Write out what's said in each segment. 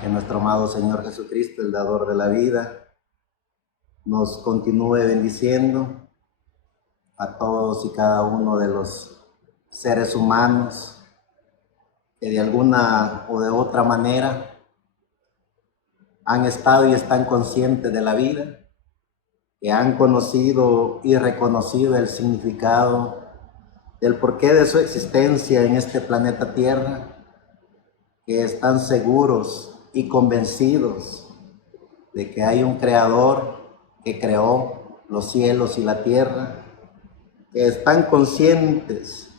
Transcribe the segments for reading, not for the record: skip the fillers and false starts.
que nuestro amado Señor Jesucristo, el dador de la vida, nos continúe bendiciendo a todos y cada uno de los seres humanos que de alguna o de otra manera han estado y están conscientes de la vida, que han conocido y reconocido el significado del porqué de su existencia en este planeta Tierra, que están seguros y convencidos de que hay un Creador que creó los cielos y la tierra, que están conscientes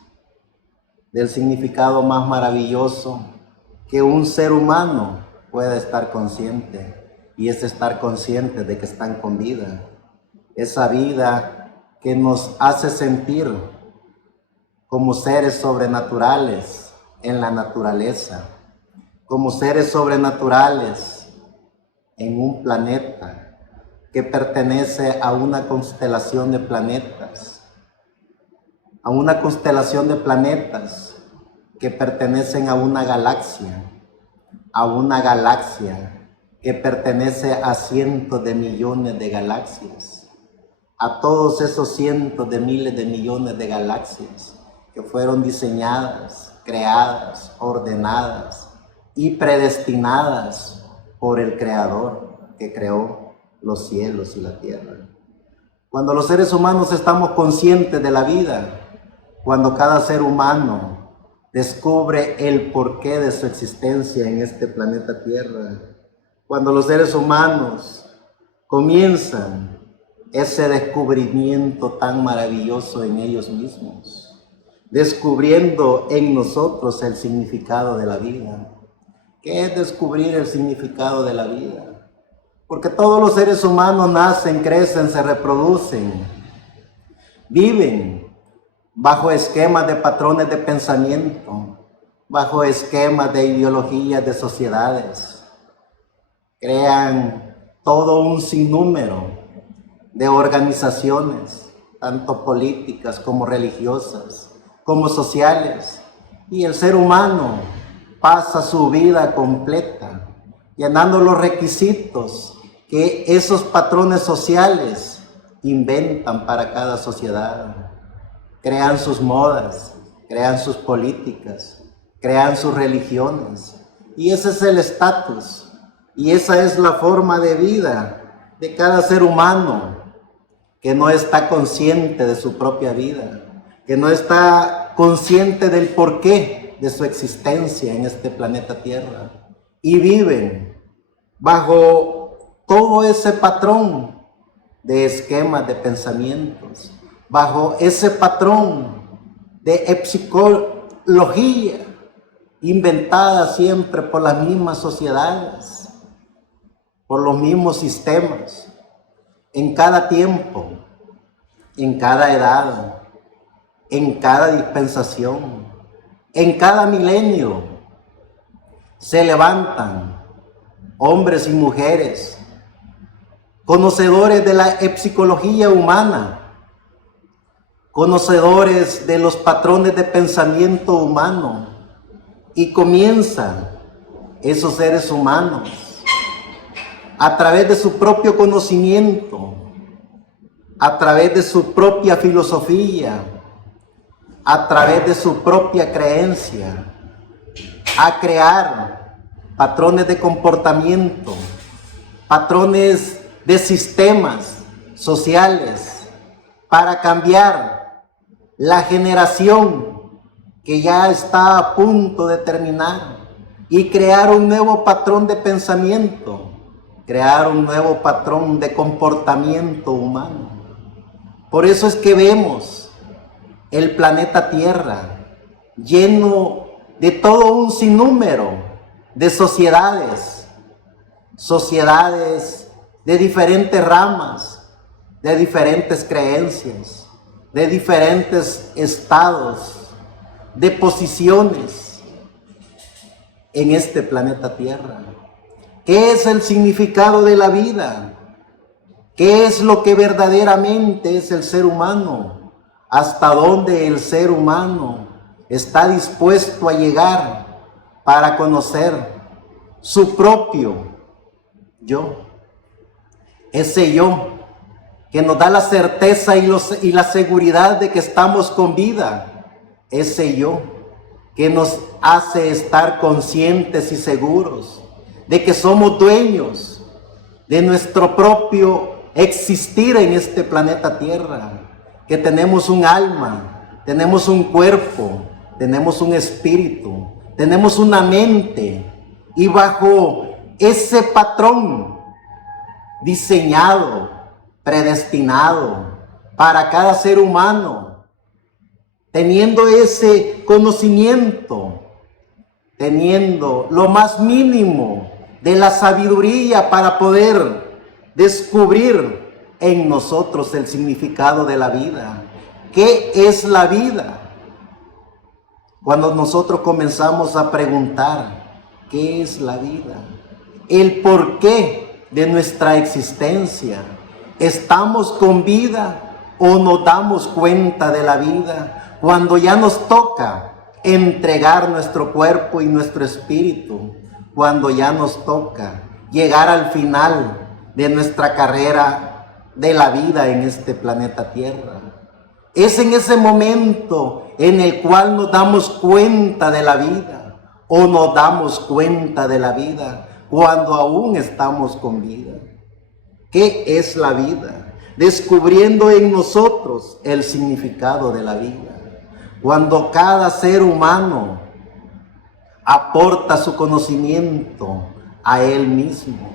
del significado más maravilloso que un ser humano pueda estar consciente, y es estar consciente de que están con vida, esa vida que nos hace sentir como seres sobrenaturales en la naturaleza, como seres sobrenaturales en un planeta que pertenece a una constelación de planetas, que pertenecen a una galaxia que pertenece a cientos de millones de galaxias, a todos esos cientos de miles de millones de galaxias que fueron diseñadas, creadas, ordenadas y predestinadas por el Creador que creó los cielos y la tierra. Cuando los seres humanos estamos conscientes de la vida, cuando cada ser humano descubre el porqué de su existencia en este planeta Tierra, cuando los seres humanos comienzan ese descubrimiento tan maravilloso en ellos mismos, descubriendo en nosotros el significado de la vida. ¿Qué es descubrir el significado de la vida? Porque todos los seres humanos nacen, crecen, se reproducen, viven bajo esquemas de patrones de pensamiento, bajo esquemas de ideologías de sociedades. Crean todo un sinnúmero de organizaciones, tanto políticas como religiosas, como sociales, y el ser humano pasa su vida completa llenando los requisitos que esos patrones sociales inventan para cada sociedad. Crean sus modas, crean sus políticas, crean sus religiones, y ese es el estatus, y esa es la forma de vida de cada ser humano que no está consciente de su propia vida, que no está consciente del porqué de su existencia en este planeta Tierra, y viven bajo todo ese patrón de esquemas de pensamientos, bajo ese patrón de psicología inventada siempre por las mismas sociedades, por los mismos sistemas, en cada tiempo, en cada edad, en cada dispensación, en cada milenio. Se levantan hombres y mujeres conocedores de la psicología humana, conocedores de los patrones de pensamiento humano, y comienzan esos seres humanos a través de su propio conocimiento, a través de su propia filosofía, a través de su propia creencia, a crear patrones de comportamiento, patrones de sistemas sociales para cambiar la generación que ya está a punto de terminar y crear un nuevo patrón de pensamiento, crear un nuevo patrón de comportamiento humano. Por eso es que vemos el planeta Tierra lleno de todo un sinnúmero de sociedades de diferentes ramas, de diferentes creencias, de diferentes estados, de posiciones en este planeta Tierra. ¿Qué es el significado de la vida? ¿Qué es lo que verdaderamente es el ser humano? ¿Hasta dónde el ser humano está dispuesto a llegar para conocer su propio yo. Ese yo que nos da la certeza y la seguridad de que estamos con vida. Ese yo que nos hace estar conscientes y seguros de que somos dueños de nuestro propio existir en este planeta Tierra, que tenemos un alma, tenemos un cuerpo, tenemos un espíritu, tenemos una mente, y bajo ese patrón diseñado, predestinado para cada ser humano, teniendo ese conocimiento, teniendo lo más mínimo de la sabiduría para poder descubrir en nosotros el significado de la vida. ¿Qué es la vida? Cuando nosotros comenzamos a preguntar, ¿qué es la vida? El porqué de nuestra existencia. ¿Estamos con vida o nos damos cuenta de la vida cuando ya nos toca entregar nuestro cuerpo y nuestro espíritu? Cuando ya nos toca llegar al final de nuestra carrera de la vida en este planeta Tierra. Es en ese momento en el cual nos damos cuenta de la vida, o nos damos cuenta de la vida cuando aún estamos con vida. ¿Qué es la vida? Descubriendo en nosotros el significado de la vida. Cuando cada ser humano aporta su conocimiento a él mismo,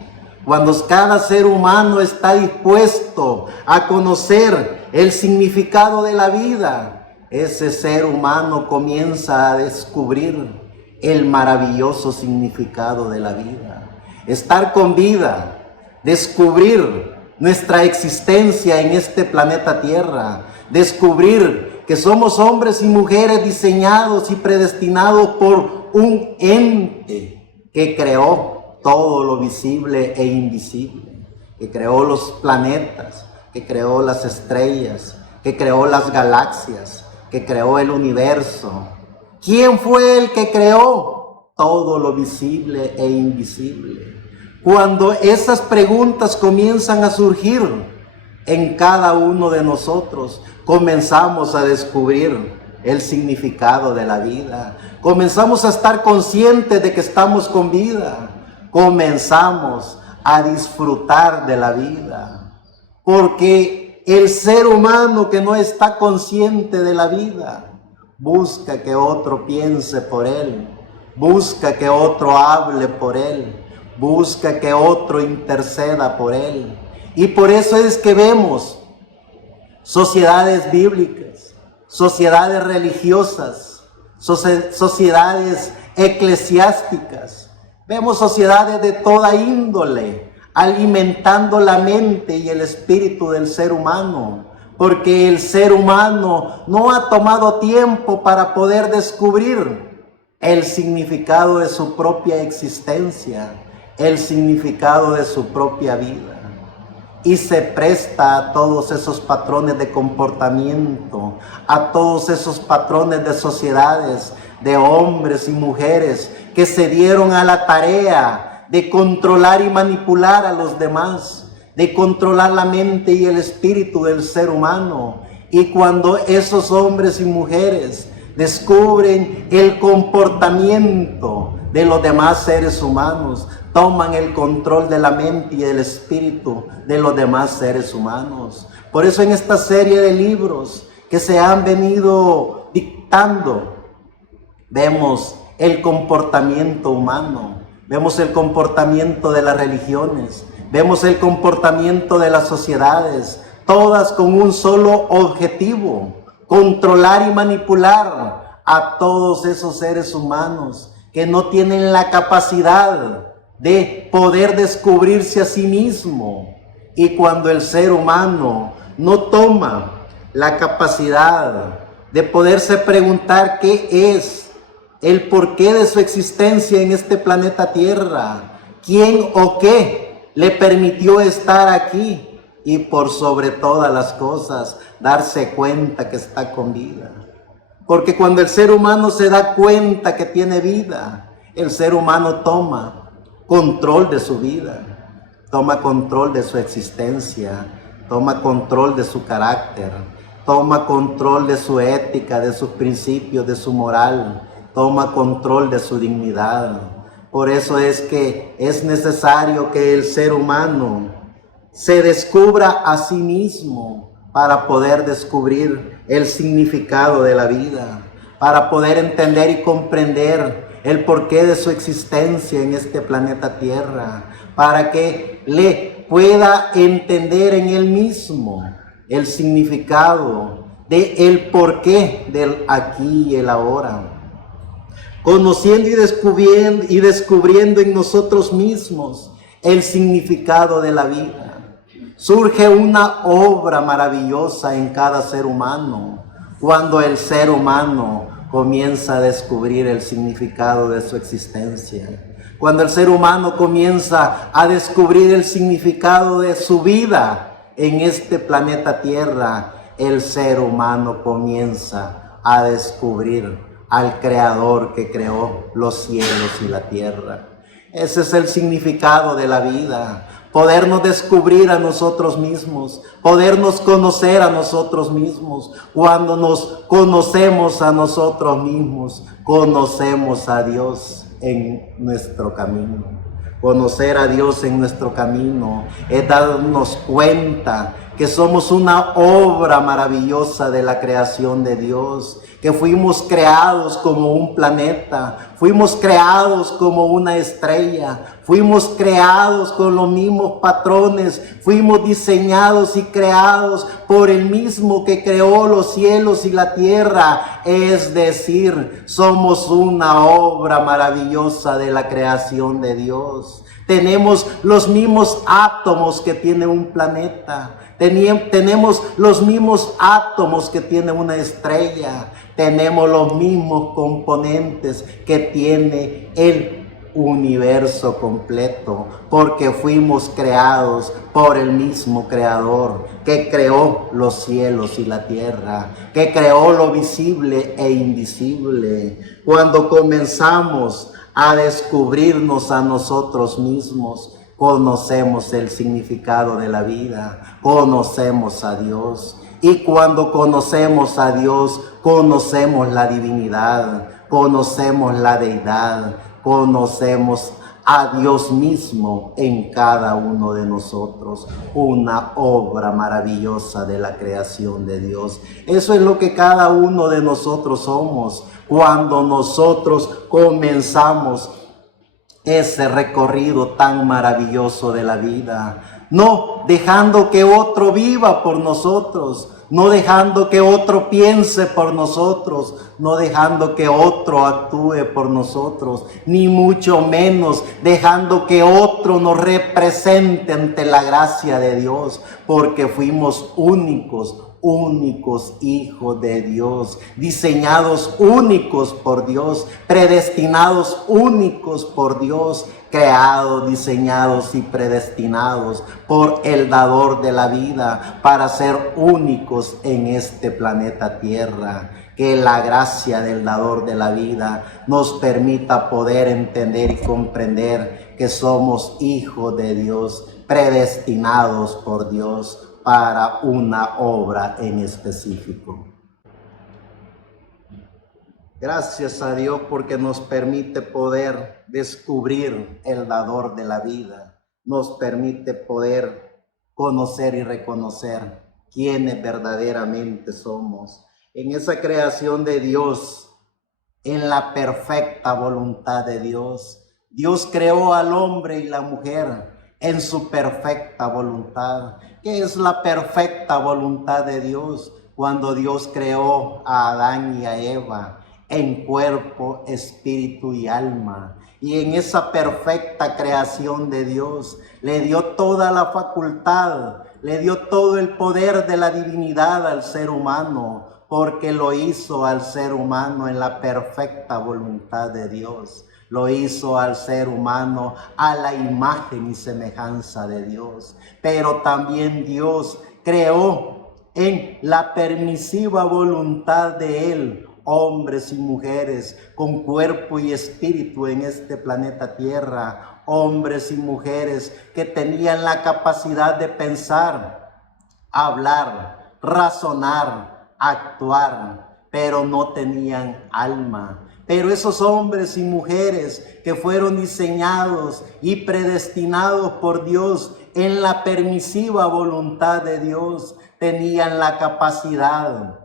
cuando cada ser humano está dispuesto a conocer el significado de la vida, ese ser humano comienza a descubrir el maravilloso significado de la vida. Estar con vida, descubrir nuestra existencia en este planeta Tierra, descubrir que somos hombres y mujeres diseñados y predestinados por un ente que creó todo lo visible e invisible, que creó los planetas, que creó las estrellas, que creó las galaxias, que creó el universo. ¿Quién fue el que creó todo lo visible e invisible? Cuando esas preguntas comienzan a surgir en cada uno de nosotros, comenzamos a descubrir el significado de la vida. Comenzamos a estar conscientes de que estamos con vida. Comenzamos a disfrutar de la vida. Porque el ser humano que no está consciente de la vida, busca que otro piense por él, busca que otro hable por él, busca que otro interceda por él. Y por eso es que vemos sociedades bíblicas, sociedades religiosas, sociedades eclesiásticas. Vemos sociedades de toda índole alimentando la mente y el espíritu del ser humano, porque el ser humano no ha tomado tiempo para poder descubrir el significado de su propia existencia, el significado de su propia vida. Y se presta a todos esos patrones de comportamiento, a todos esos patrones de sociedades, de hombres y mujeres que se dieron a la tarea de controlar y manipular a los demás, de controlar la mente y el espíritu del ser humano. Y cuando esos hombres y mujeres descubren el comportamiento de los demás seres humanos, toman el control de la mente y el espíritu de los demás seres humanos. Por eso en esta serie de libros que se han venido dictando, vemos el comportamiento humano, vemos el comportamiento de las religiones, vemos el comportamiento de las sociedades, todas con un solo objetivo: controlar y manipular a todos esos seres humanos que no tienen la capacidad de poder descubrirse a sí mismo. Y cuando el ser humano no toma la capacidad de poderse preguntar qué es, el porqué de su existencia en este planeta Tierra, quién o qué le permitió estar aquí, y por sobre todas las cosas, darse cuenta que está con vida. Porque cuando el ser humano se da cuenta que tiene vida, el ser humano toma control de su vida, toma control de su existencia, toma control de su carácter, toma control de su ética, de sus principios, de su moral, toma control de su dignidad. Por eso es que es necesario que el ser humano se descubra a sí mismo para poder descubrir el significado de la vida, para poder entender y comprender el porqué de su existencia en este planeta Tierra, para que le pueda entender en él mismo el significado del porqué del aquí y el ahora. Conociendo y descubriendo en nosotros mismos el significado de la vida, surge una obra maravillosa en cada ser humano, cuando el ser humano comienza a descubrir el significado de su existencia. Cuando el ser humano comienza a descubrir el significado de su vida en este planeta Tierra, el ser humano comienza a descubrir al Creador que creó los cielos y la tierra. Ese es el significado de la vida, podernos descubrir a nosotros mismos, podernos conocer a nosotros mismos. Cuando nos conocemos a nosotros mismos, conocemos a Dios en nuestro camino. Conocer a Dios en nuestro camino es darnos cuenta que somos una obra maravillosa de la creación de Dios, que fuimos creados como un planeta, fuimos creados como una estrella, fuimos creados con los mismos patrones, fuimos diseñados y creados por el mismo que creó los cielos y la tierra. Es decir, somos una obra maravillosa de la creación de Dios. Tenemos los mismos átomos que tiene un planeta. Tenemos los mismos átomos que tiene una estrella. Tenemos los mismos componentes que tiene el universo completo, porque fuimos creados por el mismo Creador que creó los cielos y la tierra, que creó lo visible e invisible. Cuando comenzamos a descubrirnos a nosotros mismos, conocemos el significado de la vida, conocemos a Dios. Y cuando conocemos a Dios, conocemos la divinidad, conocemos la deidad, conocemos a Dios mismo en cada uno de nosotros, una obra maravillosa de la creación de Dios. Eso es lo que cada uno de nosotros somos cuando nosotros comenzamos ese recorrido tan maravilloso de la vida, no dejando que otro viva por nosotros, no dejando que otro piense por nosotros, no dejando que otro actúe por nosotros, ni mucho menos dejando que otro nos represente ante la gracia de Dios, porque fuimos únicos hijos de Dios, diseñados únicos por Dios, predestinados únicos por Dios, creados, diseñados y predestinados por el dador de la vida para ser únicos en este planeta Tierra. Que la gracia del dador de la vida nos permita poder entender y comprender que somos hijos de Dios, predestinados por Dios para una obra en específico. Gracias a Dios porque nos permite poder descubrir el dador de la vida, nos permite poder conocer y reconocer quiénes verdaderamente somos. En esa creación de Dios, en la perfecta voluntad de Dios, Dios creó al hombre y la mujer en su perfecta voluntad. ¿Qué es la perfecta voluntad de Dios? Cuando Dios creó a Adán y a Eva en cuerpo, espíritu y alma. Y en esa perfecta creación de Dios le dio toda la facultad, le dio todo el poder de la divinidad al ser humano, porque lo hizo al ser humano en la perfecta voluntad de Dios. Lo hizo al ser humano a la imagen y semejanza de Dios. Pero también Dios creó en la permisiva voluntad de Él hombres y mujeres con cuerpo y espíritu en este planeta Tierra, hombres y mujeres que tenían la capacidad de pensar, hablar, razonar, actuar, pero no tenían alma. Pero esos hombres y mujeres que fueron diseñados y predestinados por Dios en la permisiva voluntad de Dios, tenían la capacidad,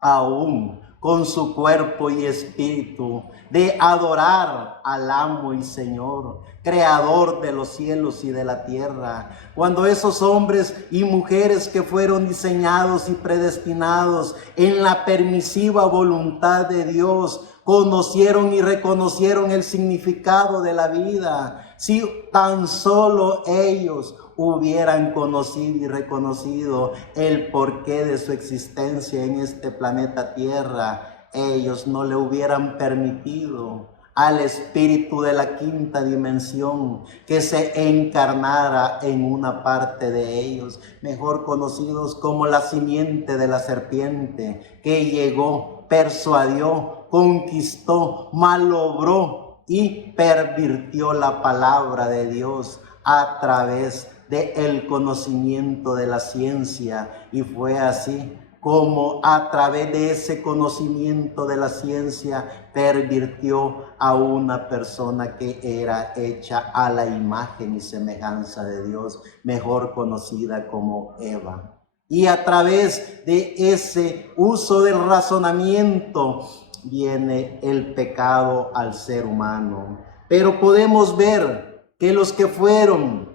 aún con su cuerpo y espíritu, de adorar al amo y Señor, creador de los cielos y de la tierra. Cuando esos hombres y mujeres que fueron diseñados y predestinados en la permisiva voluntad de Dios, conocieron y reconocieron el significado de la vida, si tan solo ellos hubieran conocido y reconocido el porqué de su existencia en este planeta Tierra, ellos no le hubieran permitido al espíritu de la quinta dimensión que se encarnara en una parte de ellos, mejor conocidos como la simiente de la serpiente, que llegó, persuadió, conquistó, malogró y pervirtió la palabra de Dios a través del conocimiento de la ciencia. Y fue así como a través de ese conocimiento de la ciencia pervirtió a una persona que era hecha a la imagen y semejanza de Dios, mejor conocida como Eva. Y a través de ese uso del razonamiento viene el pecado al ser humano. Pero podemos ver que los que fueron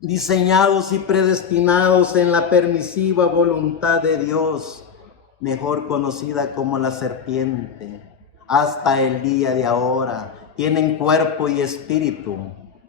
diseñados y predestinados en la permisiva voluntad de Dios, mejor conocida como la serpiente, hasta el día de ahora, tienen cuerpo y espíritu,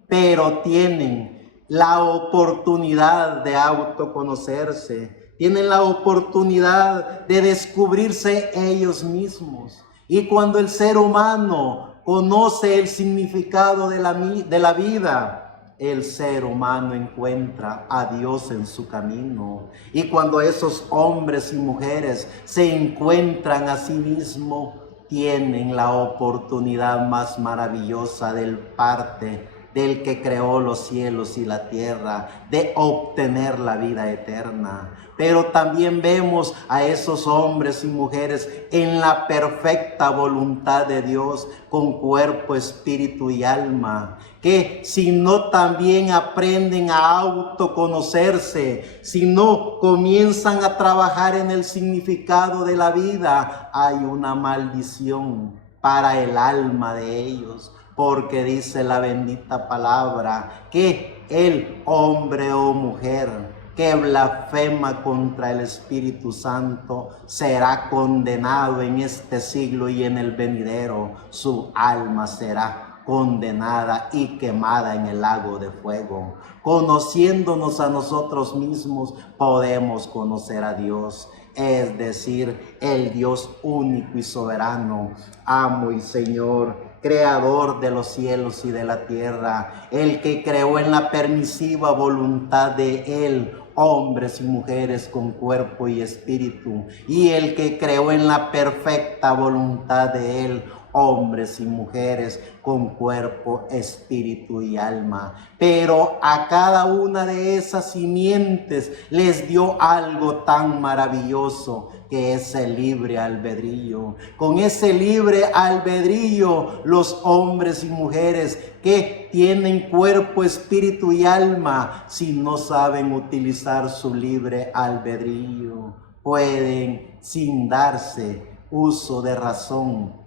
pero tienen la oportunidad de autoconocerse, tienen la oportunidad de descubrirse ellos mismos. Y cuando el ser humano conoce el significado de la vida, el ser humano encuentra a Dios en su camino. Y cuando esos hombres y mujeres se encuentran a sí mismos, tienen la oportunidad más maravillosa del parte del que creó los cielos y la tierra, de obtener la vida eterna. Pero también vemos a esos hombres y mujeres en la perfecta voluntad de Dios, con cuerpo, espíritu y alma, que si no también aprenden a autoconocerse, si no comienzan a trabajar en el significado de la vida, hay una maldición para el alma de ellos. Porque dice la bendita palabra que el hombre o mujer que blasfema contra el Espíritu Santo será condenado en este siglo y en el venidero. Su alma será condenada y quemada en el lago de fuego. Conociéndonos a nosotros mismos, podemos conocer a Dios, es decir, el Dios único y soberano, amo y Señor, creador de los cielos y de la tierra, el que creó en la permisiva voluntad de Él hombres y mujeres con cuerpo y espíritu, y el que creó en la perfecta voluntad de Él hombres y mujeres con cuerpo, espíritu y alma. Pero a cada una de esas simientes les dio algo tan maravilloso, que es el libre albedrío. Con ese libre albedrío, los hombres y mujeres que tienen cuerpo, espíritu y alma, si no saben utilizar su libre albedrío, pueden, sin darse uso de razón,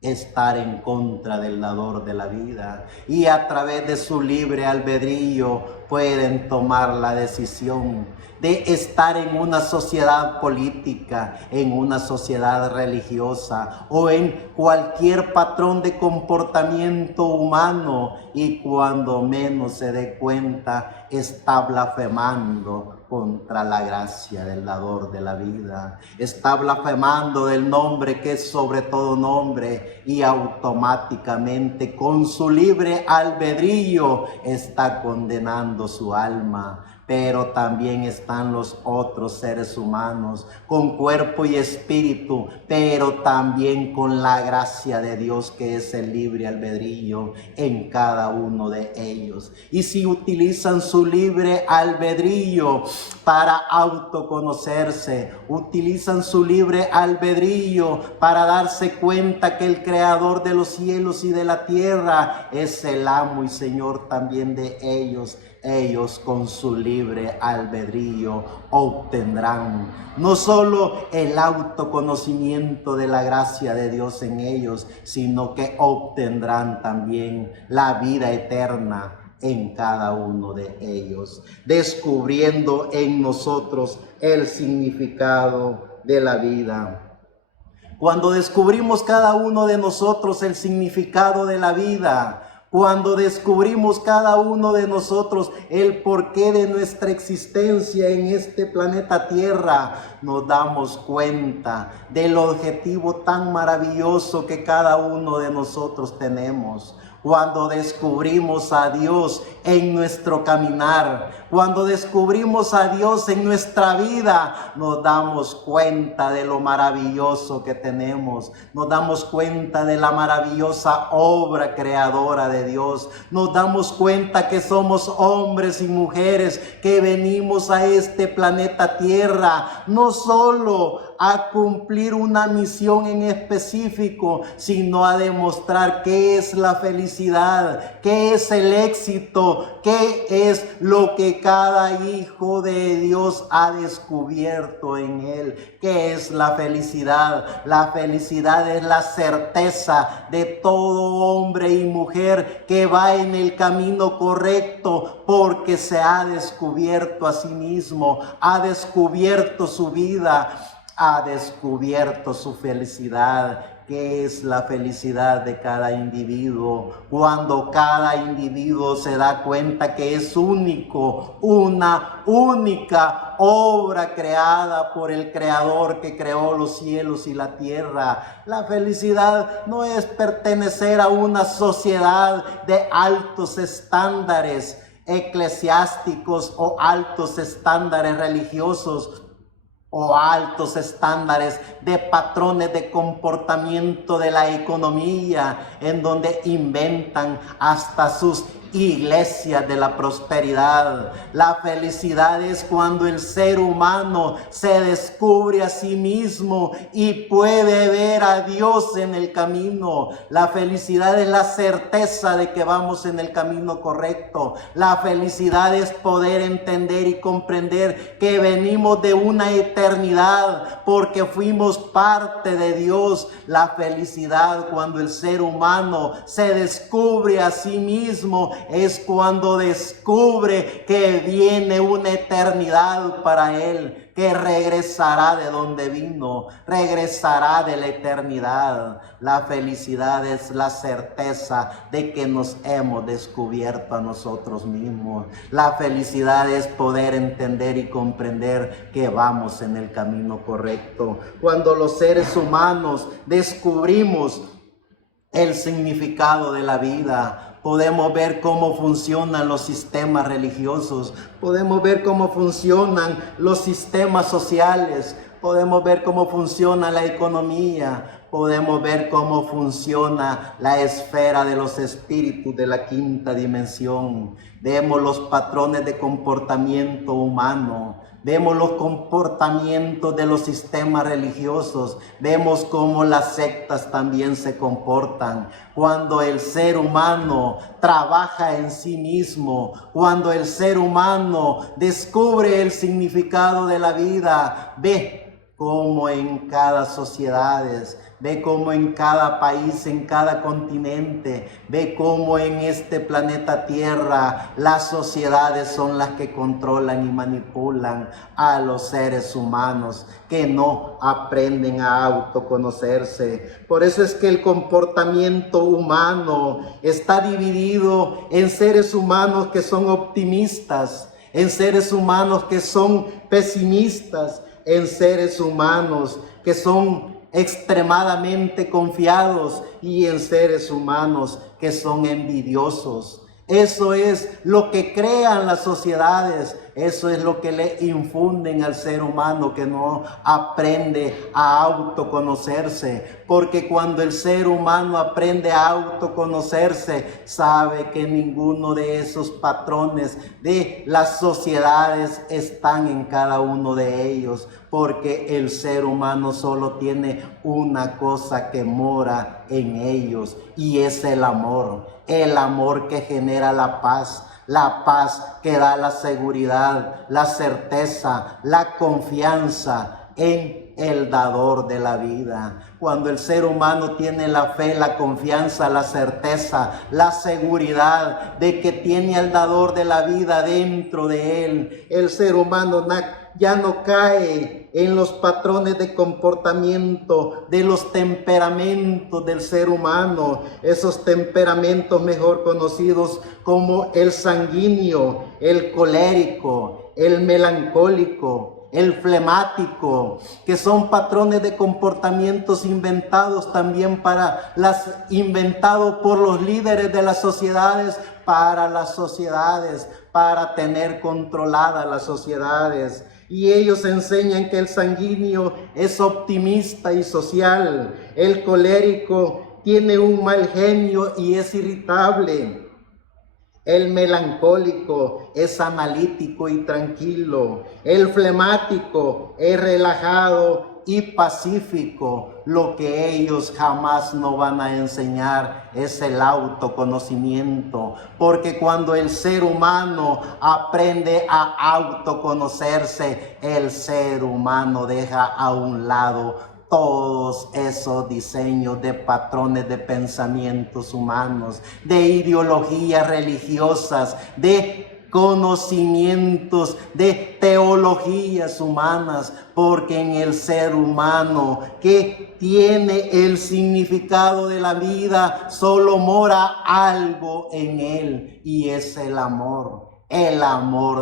estar en contra del dador de la vida, y a través de su libre albedrío pueden tomar la decisión de estar en una sociedad política, en una sociedad religiosa o en cualquier patrón de comportamiento humano, y cuando menos se dé cuenta está blasfemando contra la gracia del dador de la vida, está blasfemando del nombre que es sobre todo nombre, y automáticamente con su libre albedrío está condenando su alma. pero también están los otros seres humanos con cuerpo y espíritu, pero también con la gracia de Dios, que es el libre albedrío en cada uno de ellos. Y si utilizan su libre albedrío para autoconocerse, utilizan su libre albedrío para darse cuenta que el Creador de los cielos y de la tierra es el amo y Señor también de ellos, ellos con su libre albedrío obtendrán no solo el autoconocimiento de la gracia de Dios en ellos, sino que obtendrán también la vida eterna en cada uno de ellos, descubriendo en nosotros el significado de la vida. Cuando descubrimos cada uno de nosotros el significado de la vida, cuando descubrimos cada uno de nosotros el porqué de nuestra existencia en este planeta Tierra, nos damos cuenta del objetivo tan maravilloso que cada uno de nosotros tenemos. Cuando descubrimos a Dios en nuestro caminar, cuando descubrimos a Dios en nuestra vida, nos damos cuenta de lo maravilloso que tenemos, nos damos cuenta de la maravillosa obra creadora de Dios, nos damos cuenta que somos hombres y mujeres que venimos a este planeta Tierra, no solo a cumplir una misión en específico, sino a demostrar qué es la felicidad, qué es el éxito, qué es lo que cada hijo de Dios ha descubierto en él, qué es la felicidad. La felicidad es la certeza de todo hombre y mujer que va en el camino correcto, porque se ha descubierto a sí mismo, ha descubierto su vida, ha descubierto su felicidad. ¿Qué es la felicidad de cada individuo? Cuando cada individuo se da cuenta que es único, una única obra creada por el Creador que creó los cielos y la tierra. La felicidad no es pertenecer a una sociedad de altos estándares eclesiásticos o altos estándares religiosos, o altos estándares de patrones de comportamiento de la economía, en donde inventan hasta sus iglesias de la prosperidad. La felicidad es cuando el ser humano se descubre a sí mismo y puede ver a Dios en el camino. La felicidad es la certeza de que vamos en el camino correcto. La felicidad es poder entender y comprender que venimos de una eternidad porque fuimos parte de Dios. La felicidad, cuando el ser humano se descubre a sí mismo, es cuando descubre que viene una eternidad para él, que regresará de donde vino, regresará de la eternidad. La felicidad es la certeza de que nos hemos descubierto a nosotros mismos. La felicidad es poder entender y comprender que vamos en el camino correcto. Cuando los seres humanos descubrimos el significado de la vida, podemos ver cómo funcionan los sistemas religiosos, podemos ver cómo funcionan los sistemas sociales, podemos ver cómo funciona la economía, podemos ver cómo funciona la esfera de los espíritus de la quinta dimensión. Vemos los patrones de comportamiento humano, vemos los comportamientos de los sistemas religiosos, vemos cómo las sectas también se comportan. Cuando el ser humano trabaja en sí mismo, cuando el ser humano descubre el significado de la vida, ve cómo en cada sociedad, ve cómo en cada país, en cada continente, ve cómo en este planeta Tierra las sociedades son las que controlan y manipulan a los seres humanos que no aprenden a autoconocerse. Por eso es que el comportamiento humano está dividido en seres humanos que son optimistas, en seres humanos que son pesimistas, en seres humanos que son extremadamente confiados y en seres humanos que son envidiosos. Eso es lo que crean las sociedades, Eso es lo que le infunden al ser humano, que no aprende a autoconocerse. Porque cuando el ser humano aprende a autoconocerse, sabe que ninguno de esos patrones de las sociedades están en cada uno de ellos. Porque el ser humano solo tiene una cosa que mora en ellos, y es el amor que genera la paz que da la seguridad, la certeza, la confianza en el dador de la vida. Cuando el ser humano tiene la fe, la confianza, la certeza, la seguridad de que tiene al dador de la vida dentro de él, el ser humano ya no cae en los patrones de comportamiento, de los temperamentos del ser humano, esos temperamentos mejor conocidos como el sanguíneo, el colérico, el melancólico, el flemático, que son patrones de comportamientos inventados también inventados por los líderes de las sociedades, para tener controladas las sociedades. Y ellos enseñan que el sanguíneo es optimista y social, el colérico tiene un mal genio y es irritable, el melancólico es analítico y tranquilo, el flemático es relajado y pacífico. Lo que ellos jamás no van a enseñar es el autoconocimiento, porque cuando el ser humano aprende a autoconocerse, el ser humano deja a un lado todos esos diseños de patrones de pensamientos humanos, de ideologías religiosas, de conocimientos, de teologías humanas, porque en el ser humano que tiene el significado de la vida, solo mora algo en él, y es el amor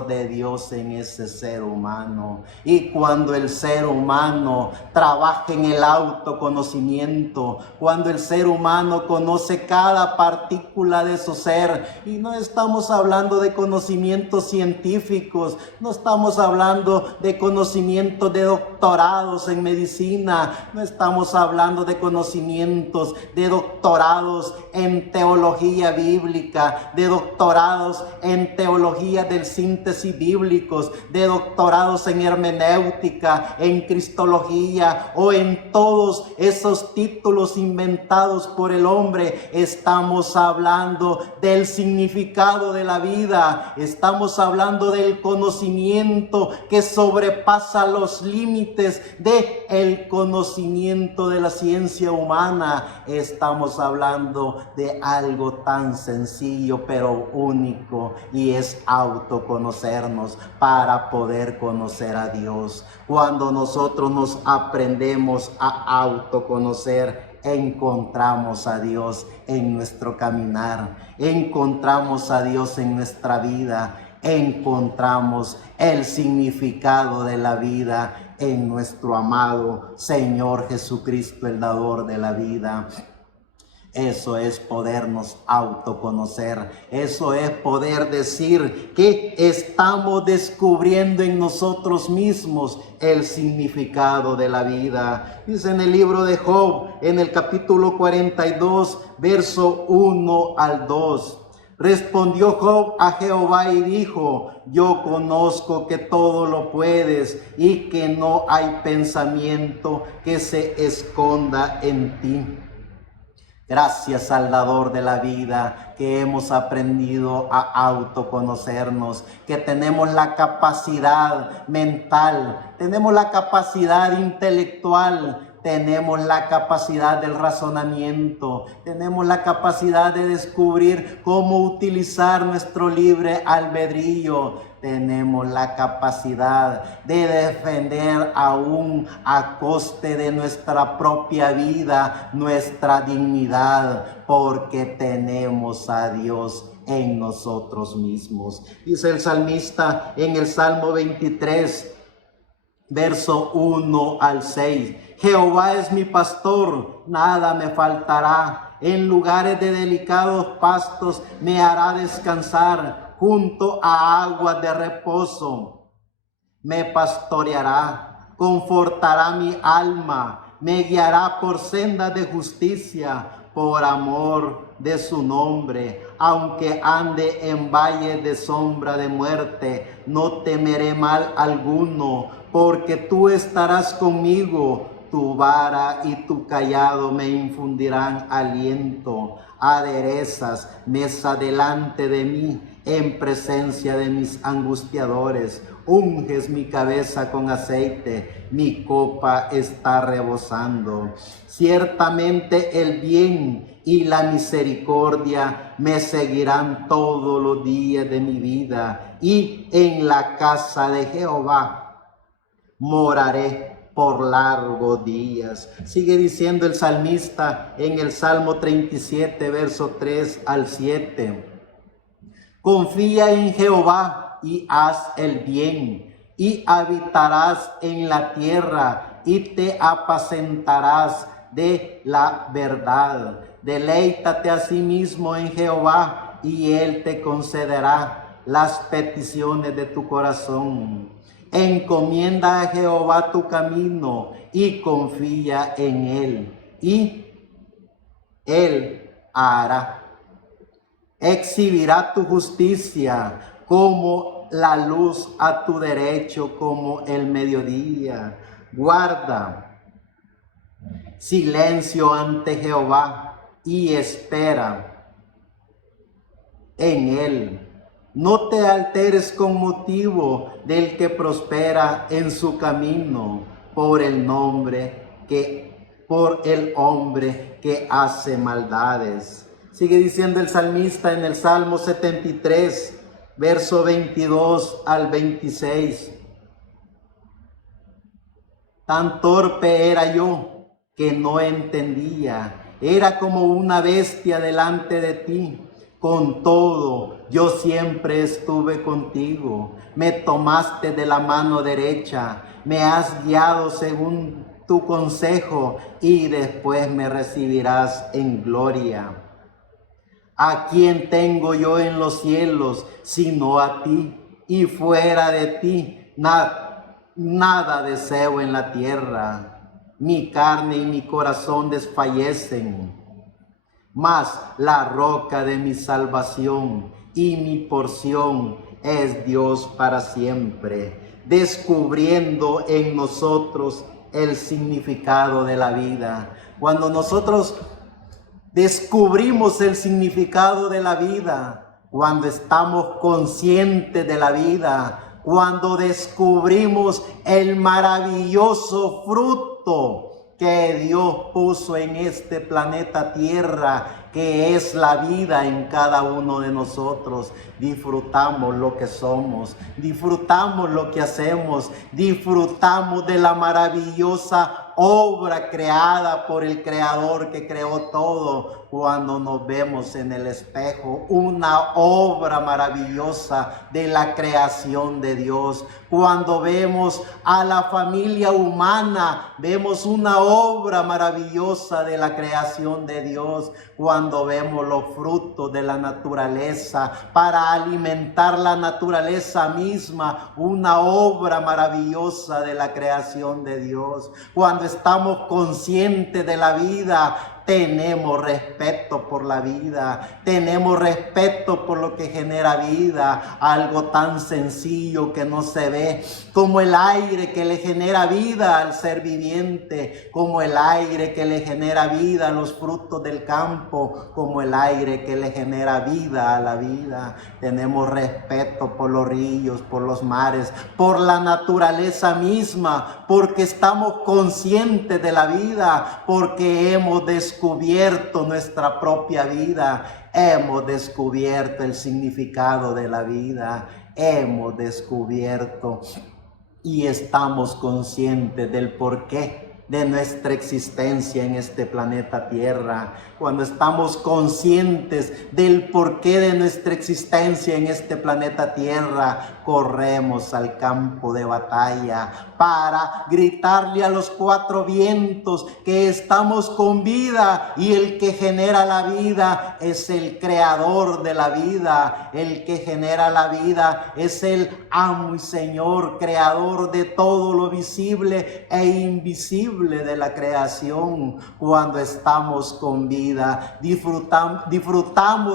de Dios en ese ser humano. Y cuando el ser humano trabaja en el autoconocimiento, cuando el ser humano conoce cada partícula de su ser, y no estamos hablando de conocimientos científicos, no estamos hablando de conocimientos de doctorados en medicina, no estamos hablando de conocimientos de doctorados en teología bíblica, de doctorados en teología del síntesis bíblicos, de doctorados en hermenéutica, en cristología o en todos esos títulos inventados por el hombre. Estamos hablando del significado de la vida, estamos hablando del conocimiento que sobrepasa los límites del conocimiento de la ciencia humana. Estamos hablando de algo tan sencillo pero único, y es autoconocernos para poder conocer a Dios. Cuando nosotros nos aprendemos a autoconocer, encontramos a Dios en nuestro caminar, encontramos a Dios en nuestra vida, encontramos el significado de la vida en nuestro amado Señor Jesucristo, el dador de la vida. Eso es podernos autoconocer, eso es poder decir que estamos descubriendo en nosotros mismos el significado de la vida. Dice en el libro de Job, en el capítulo 42, verso 1 al 2. Respondió Job a Jehová y dijo: yo conozco que todo lo puedes y que no hay pensamiento que se esconda en ti. Gracias al dador de la vida, que hemos aprendido a autoconocernos, que tenemos la capacidad mental, tenemos la capacidad intelectual, tenemos la capacidad del razonamiento, tenemos la capacidad de descubrir cómo utilizar nuestro libre albedrío, tenemos la capacidad de defender aún a coste de nuestra propia vida, nuestra dignidad, porque tenemos a Dios en nosotros mismos. Dice el salmista en el Salmo 23, verso 1 al 6. Jehová es mi pastor, nada me faltará. En lugares de delicados pastos me hará descansar. junto a aguas de reposo. Me pastoreará, confortará mi alma, me guiará por sendas de justicia, por amor de su nombre. Aunque ande en valle de sombra de muerte, no temeré mal alguno, porque tú estarás conmigo. Tu vara y tu cayado me infundirán aliento. Aderezas mesa delante de mí, en presencia de mis angustiadores. Unges mi cabeza con aceite, mi copa está rebosando. Ciertamente el bien y la misericordia me seguirán todos los días de mi vida, y en la casa de Jehová moraré por largos días. Sigue diciendo el salmista en el Salmo 37, verso 3 al 7. Confía en Jehová y haz el bien, y habitarás en la tierra, y te apacentarás de la verdad. Deleítate a sí mismo en Jehová, y Él te concederá las peticiones de tu corazón. Encomienda a Jehová tu camino y confía en Él, y Él hará. Exhibirá tu justicia como la luz a tu derecho, como el mediodía. Guarda silencio ante Jehová y espera en Él. No te alteres con motivo del que prospera en su camino, por el hombre que hace maldades. Sigue diciendo el salmista en el Salmo 73, verso 22 al 26. Tan torpe era yo que no entendía, era como una bestia delante de ti. Con todo, yo siempre estuve contigo. Me tomaste de la mano derecha, me has guiado según tu consejo, y después me recibirás en gloria. ¿A quién tengo yo en los cielos sino a ti? Y fuera de ti nada deseo en la tierra. Mi carne y mi corazón desfallecen, mas la roca de mi salvación y mi porción es Dios para siempre, descubriendo en nosotros el significado de la vida. Cuando nosotros descubrimos el significado de la vida, cuando estamos conscientes de la vida, cuando descubrimos el maravilloso fruto que Dios puso en este planeta Tierra, que es la vida en cada uno de nosotros, disfrutamos lo que somos, disfrutamos lo que hacemos, disfrutamos de la maravillosa obra creada por el Creador que creó todo. Cuando nos vemos en el espejo, una obra maravillosa de la creación de Dios. Cuando vemos a la familia humana, vemos una obra maravillosa de la creación de Dios. Cuando vemos los frutos de la naturaleza para alimentar la naturaleza misma, una obra maravillosa de la creación de Dios. Cuando estamos conscientes de la vida, tenemos respeto por la vida, tenemos respeto por lo que genera vida, algo tan sencillo que no se ve, como el aire que le genera vida al ser viviente, como el aire que le genera vida a los frutos del campo, como el aire que le genera vida a la vida. Tenemos respeto por los ríos, por los mares, por la naturaleza misma, porque estamos conscientes de la vida, porque hemos descubierto nuestra propia vida, hemos descubierto el significado de la vida, hemos descubierto y estamos conscientes del porqué de nuestra existencia en este planeta Tierra. Cuando estamos conscientes del porqué de nuestra existencia en este planeta Tierra, corremos al campo de batalla para gritarle a los cuatro vientos que estamos con vida, y el que genera la vida es el creador de la vida. El que genera la vida es el amo y Señor, creador de todo lo visible e invisible de la creación. Cuando estamos con vida, disfrutamos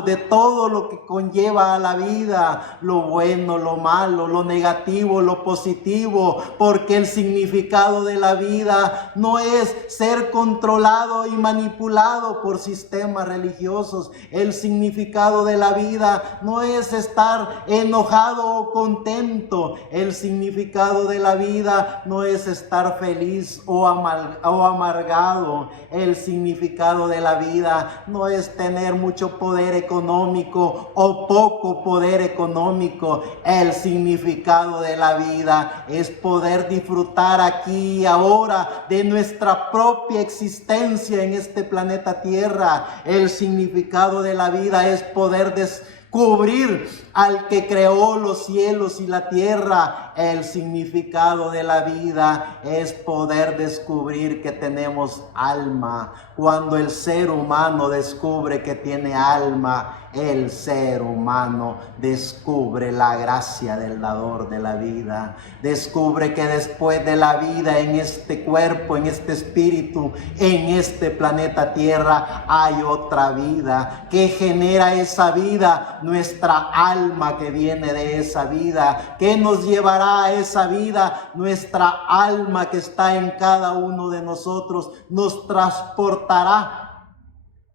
de todo lo que conlleva a la vida, lo bueno, lo malo, lo negativo, lo positivo, porque el significado de la vida no es ser controlado y manipulado por sistemas religiosos. El significado de la vida no es estar enojado o contento. El significado de la vida no es estar feliz o amargado. El significado de la vida no es tener mucho poder económico o poco poder económico. El significado de la vida es poder disfrutar aquí y ahora de nuestra propia existencia en este planeta Tierra. El significado de la vida es poder descubrir al que creó los cielos y la tierra. El significado de la vida es poder descubrir que tenemos alma. Cuando el ser humano descubre que tiene alma, el ser humano descubre la gracia del dador de la vida. Descubre que después de la vida en este cuerpo, en este espíritu, en este planeta Tierra, hay otra vida. ¿Qué genera esa vida? Nuestra alma que viene de esa vida. ¿Qué nos llevará a esa vida? Nuestra alma que está en cada uno de nosotros nos transportará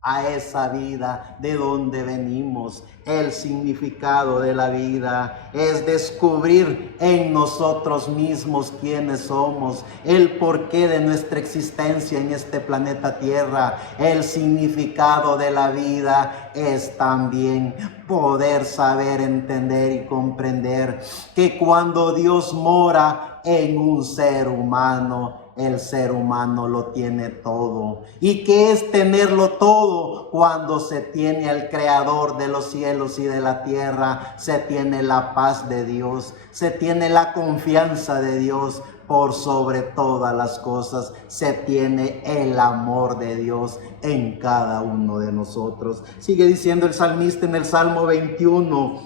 a esa vida de donde venimos. El significado de la vida es descubrir en nosotros mismos quiénes somos, el porqué de nuestra existencia en este planeta Tierra. El significado de la vida es también poder saber, entender y comprender que cuando Dios mora en un ser humano, el ser humano lo tiene todo. ¿Y qué es tenerlo todo? Cuando se tiene al creador de los cielos y de la tierra, se tiene la paz de Dios, se tiene la confianza de Dios. Por sobre todas las cosas, se tiene el amor de Dios en cada uno de nosotros. Sigue diciendo el salmista en el Salmo 21,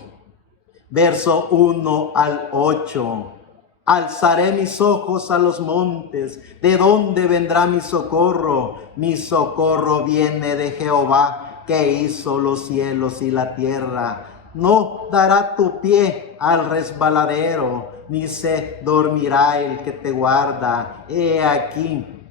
verso 1 al 8. Alzaré mis ojos a los montes, ¿de dónde vendrá mi socorro? Mi socorro viene de Jehová, que hizo los cielos y la tierra. No dará tu pie al resbaladero, ni se dormirá el que te guarda. He aquí,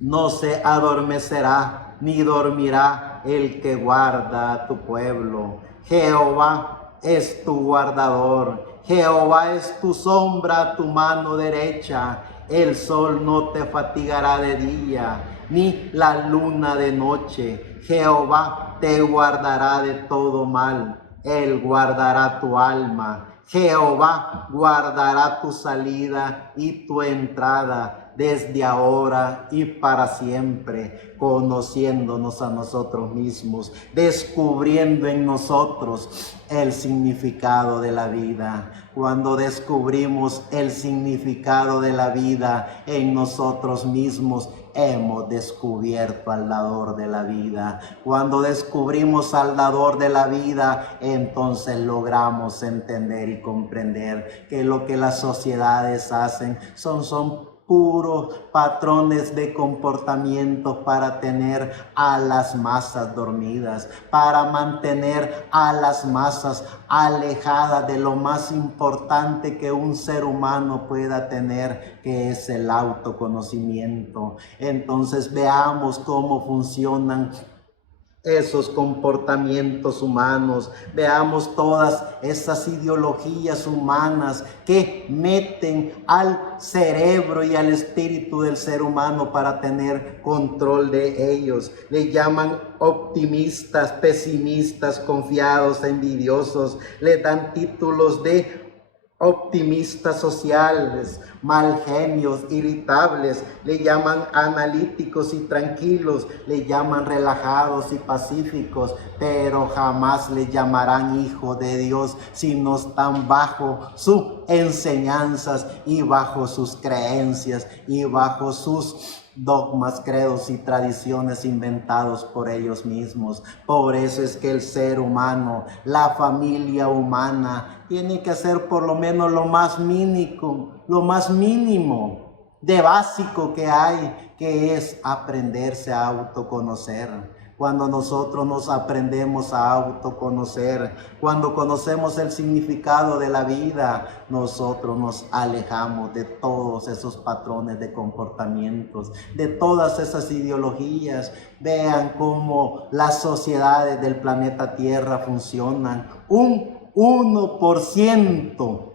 no se adormecerá, ni dormirá el que guarda a tu pueblo. Jehová es tu guardador. Jehová es tu sombra a tu mano derecha. El sol no te fatigará de día, ni la luna de noche. Jehová te guardará de todo mal. Él guardará tu alma. Jehová guardará tu salida y tu entrada desde ahora y para siempre, conociéndonos a nosotros mismos, descubriendo en nosotros el significado de la vida. Cuando descubrimos el significado de la vida en nosotros mismos, hemos descubierto al dador de la vida. Cuando descubrimos al dador de la vida, entonces logramos entender y comprender que lo que las sociedades hacen son puros patrones de comportamiento para tener a las masas dormidas, para mantener a las masas alejadas de lo más importante que un ser humano pueda tener, que es el autoconocimiento. Entonces veamos cómo funcionan esos comportamientos humanos. Veamos todas esas ideologías humanas que meten al cerebro y al espíritu del ser humano para tener control de ellos. Le llaman optimistas, pesimistas, confiados, envidiosos. Le dan títulos de optimistas sociales, mal genios, irritables, le llaman analíticos y tranquilos, le llaman relajados y pacíficos, pero jamás le llamarán hijo de Dios si no están bajo sus enseñanzas y bajo sus creencias y bajo sus dogmas, credos y tradiciones inventados por ellos mismos. Por eso es que el ser humano, la familia humana, tiene que hacer por lo menos lo más mínimo de básico que hay, que es aprenderse a autoconocer. Cuando nosotros nos aprendemos a autoconocer, cuando conocemos el significado de la vida, nosotros nos alejamos de todos esos patrones de comportamientos, de todas esas ideologías. Vean cómo las sociedades del planeta Tierra funcionan. Un 1%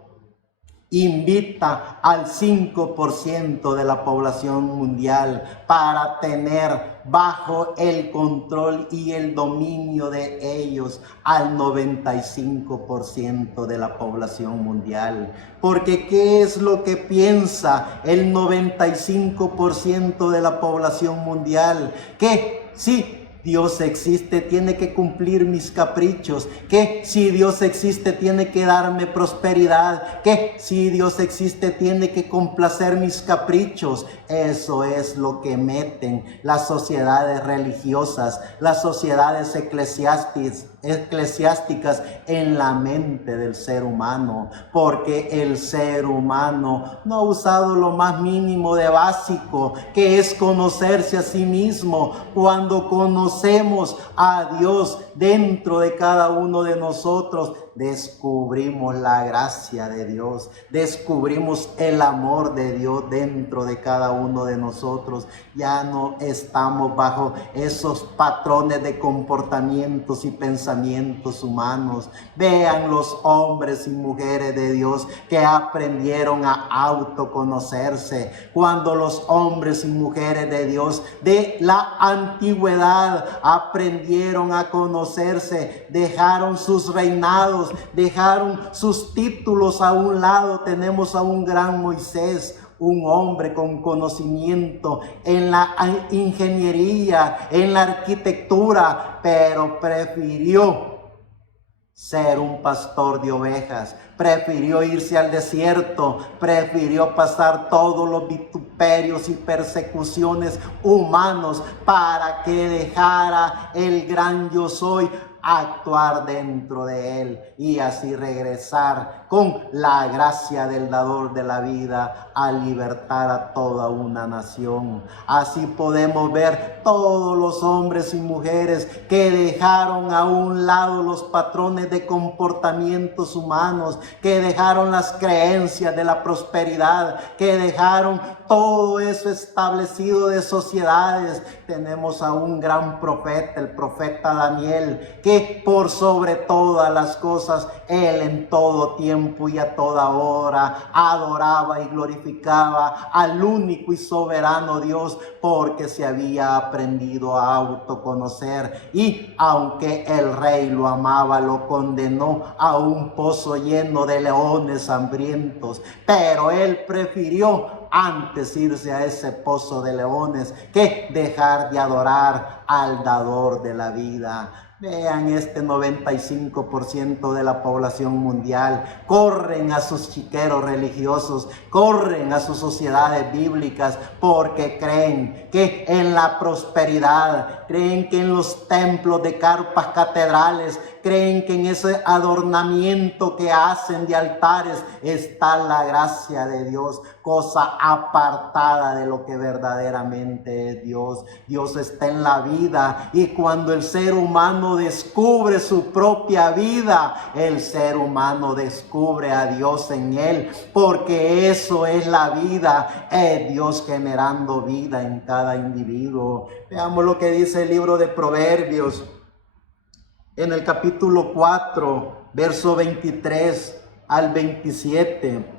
invita al 5% de la población mundial para tener bajo el control y el dominio de ellos al 95% de la población mundial. Porque ¿qué es lo que piensa el 95% de la población mundial? Que sí, Dios existe, tiene que cumplir mis caprichos, que si Dios existe tiene que darme prosperidad, que si Dios existe tiene que complacer mis caprichos. Eso es lo que meten las sociedades religiosas, las sociedades eclesiásticas en la mente del ser humano, porque el ser humano no ha usado lo más mínimo de básico, que es conocerse a sí mismo. Cuando conocemos a Dios dentro de cada uno de nosotros, descubrimos la gracia de Dios, descubrimos el amor de Dios dentro de cada uno de nosotros. Ya no estamos bajo esos patrones de comportamientos y pensamientos humanos. Vean los hombres y mujeres de Dios que aprendieron a autoconocerse. Cuando los hombres y mujeres de Dios de la antigüedad aprendieron a conocerse, dejaron sus reinados, dejaron sus títulos a un lado. Tenemos a un gran Moisés, un hombre con conocimiento en la ingeniería, en la arquitectura, pero prefirió ser un pastor de ovejas, prefirió irse al desierto, prefirió pasar todos los vituperios y persecuciones humanos para que dejara el gran yo soy actuar dentro de él y así regresar con la gracia del dador de la vida a libertar a toda una nación. Así podemos ver todos los hombres y mujeres que dejaron a un lado los patrones de comportamientos humanos, que dejaron las creencias de la prosperidad, que dejaron todo eso establecido de sociedades. Tenemos a un gran profeta, el profeta Daniel, que por sobre todas las cosas, él en todo tiempo y a toda hora adoraba y glorificaba al único y soberano Dios, porque se había aprendido a autoconocer. Y aunque el rey lo amaba, lo condenó a un pozo lleno de leones hambrientos, pero él prefirió antes irse a ese pozo de leones que dejar de adorar al dador de la vida. Vean, este 95% de la población mundial corren a sus chiqueros religiosos, corren a sus sociedades bíblicas porque creen que en la prosperidad, creen que en los templos de carpas catedrales, creen que en ese adornamiento que hacen de altares está la gracia de Dios, cosa apartada de lo que verdaderamente es Dios. Dios está en la vida, y cuando el ser humano descubre su propia vida, el ser humano descubre a Dios en él, porque eso es la vida, es Dios generando vida en cada individuo. Veamos lo que dice el libro de Proverbios en el capítulo 4, verso 23 al 27.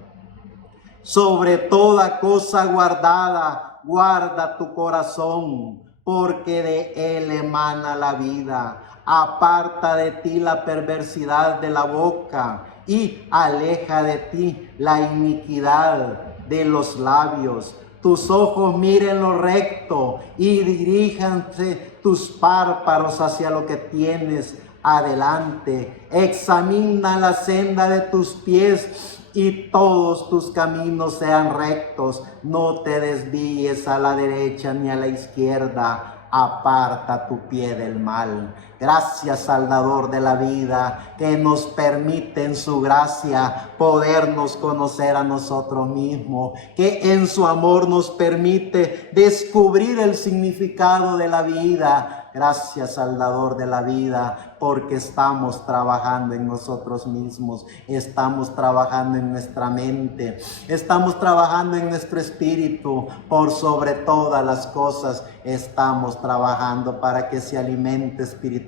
Sobre toda cosa guardada, guarda tu corazón, porque de él emana la vida. Aparta de ti la perversidad de la boca y aleja de ti la iniquidad de los labios. Tus ojos miren lo recto y diríjanse tus párpados hacia lo que tienes adelante. Examina la senda de tus pies y todos tus caminos sean rectos. No te desvíes a la derecha ni a la izquierda. Aparta tu pie del mal. Gracias, Salvador de la vida, que nos permite en su gracia podernos conocer a nosotros mismos, que en su amor nos permite descubrir el significado de la vida. Gracias, Salvador de la vida, porque estamos trabajando en nosotros mismos, estamos trabajando en nuestra mente, estamos trabajando en nuestro espíritu. Por sobre todas las cosas, estamos trabajando para que ese alimento espiritual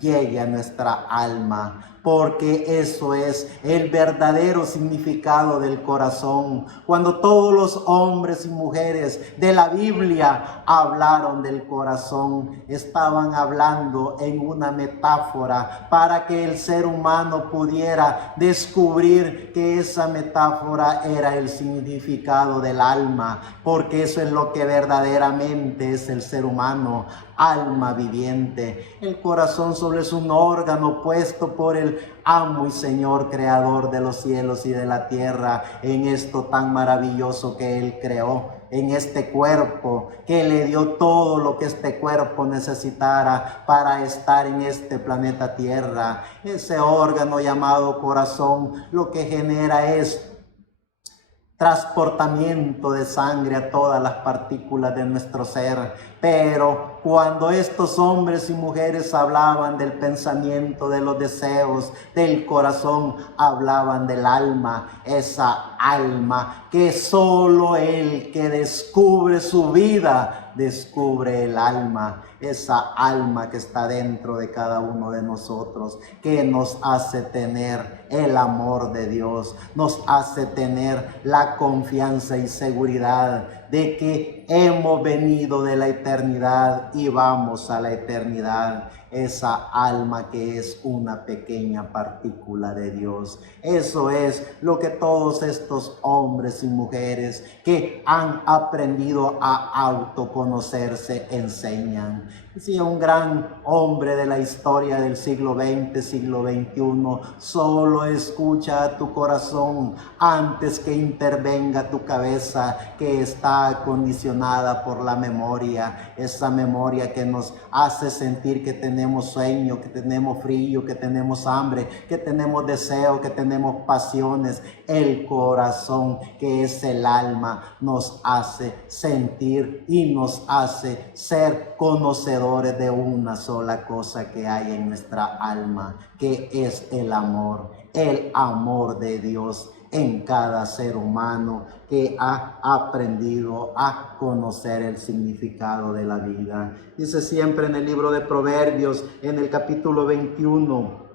llegue a nuestra alma, porque eso es el verdadero significado del corazón. Cuando todos los hombres y mujeres de la Biblia hablaron del corazón, estaban hablando en una metáfora para que el ser humano pudiera descubrir que esa metáfora era el significado del alma, porque eso es lo que verdaderamente es el ser humano, alma viviente. El corazón solo es un órgano puesto por el amo y Señor creador de los cielos y de la tierra en esto tan maravilloso que Él creó, en este cuerpo que le dio todo lo que este cuerpo necesitara para estar en este planeta Tierra. Ese órgano llamado corazón lo que genera es transportamiento de sangre a todas las partículas de nuestro ser. Pero cuando estos hombres y mujeres hablaban del pensamiento, de los deseos, del corazón, hablaban del alma, esa alma que solo el que descubre su vida, descubre el alma, esa alma que está dentro de cada uno de nosotros, que nos hace tener el amor de Dios, nos hace tener la confianza y seguridad de que hemos venido de la eternidad y vamos a la eternidad. Esa alma que es una pequeña partícula de Dios. Eso es lo que todos estos hombres y mujeres que han aprendido a autoconocerse enseñan. Si un gran hombre de la historia del siglo XX, siglo XXI, solo escucha a tu corazón antes que intervenga tu cabeza, que está acondicionada por la memoria, esa memoria que nos hace sentir que tenemos sueño, que tenemos frío, que tenemos hambre, que tenemos deseo, que tenemos pasiones. El corazón, que es el alma, nos hace sentir y nos hace ser conocedores de una sola cosa que hay en nuestra alma, que es el amor de Dios en cada ser humano que ha aprendido a conocer el significado de la vida. Dice siempre en el libro de Proverbios, en el capítulo 21,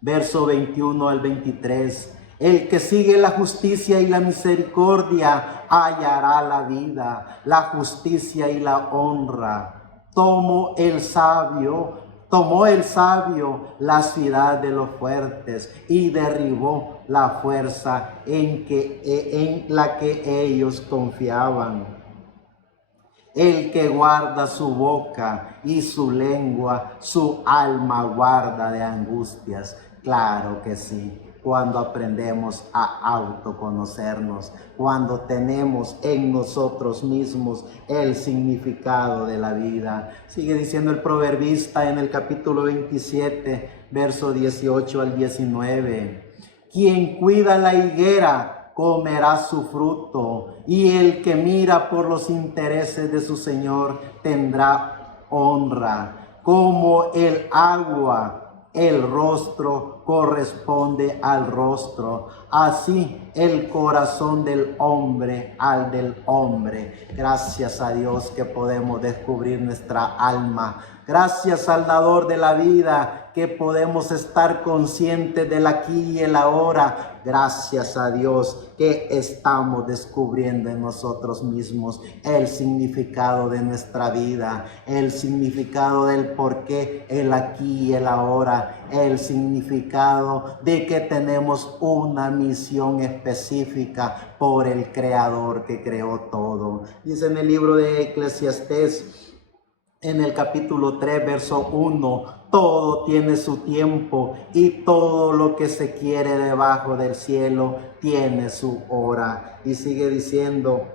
verso 21 al 23, el que sigue la justicia y la misericordia hallará la vida, la justicia y la honra. Tomó el sabio la ciudad de los fuertes y derribó la fuerza en la que ellos confiaban. El que guarda su boca y su lengua, su alma guarda de angustias. Claro que sí. Cuando aprendemos a autoconocernos, cuando tenemos en nosotros mismos el significado de la vida. Sigue diciendo el proverbista en el capítulo 27, verso 18 al 19. Quien cuida la higuera comerá su fruto, y el que mira por los intereses de su Señor tendrá honra. Como el agua, el rostro corresponde al rostro, así el corazón del hombre al del hombre. Gracias a Dios que podemos descubrir nuestra alma. Gracias al dador de la vida que podemos estar conscientes del aquí y el ahora, Gracias a Dios que estamos descubriendo en nosotros mismos el significado de nuestra vida, el significado del por qué, el aquí y el ahora, el significado de que tenemos una misión específica por el Creador que creó todo. Dice en el libro de Eclesiastés, en el capítulo 3, verso 1, todo tiene su tiempo y todo lo que se quiere debajo del cielo tiene su hora. Y sigue diciendo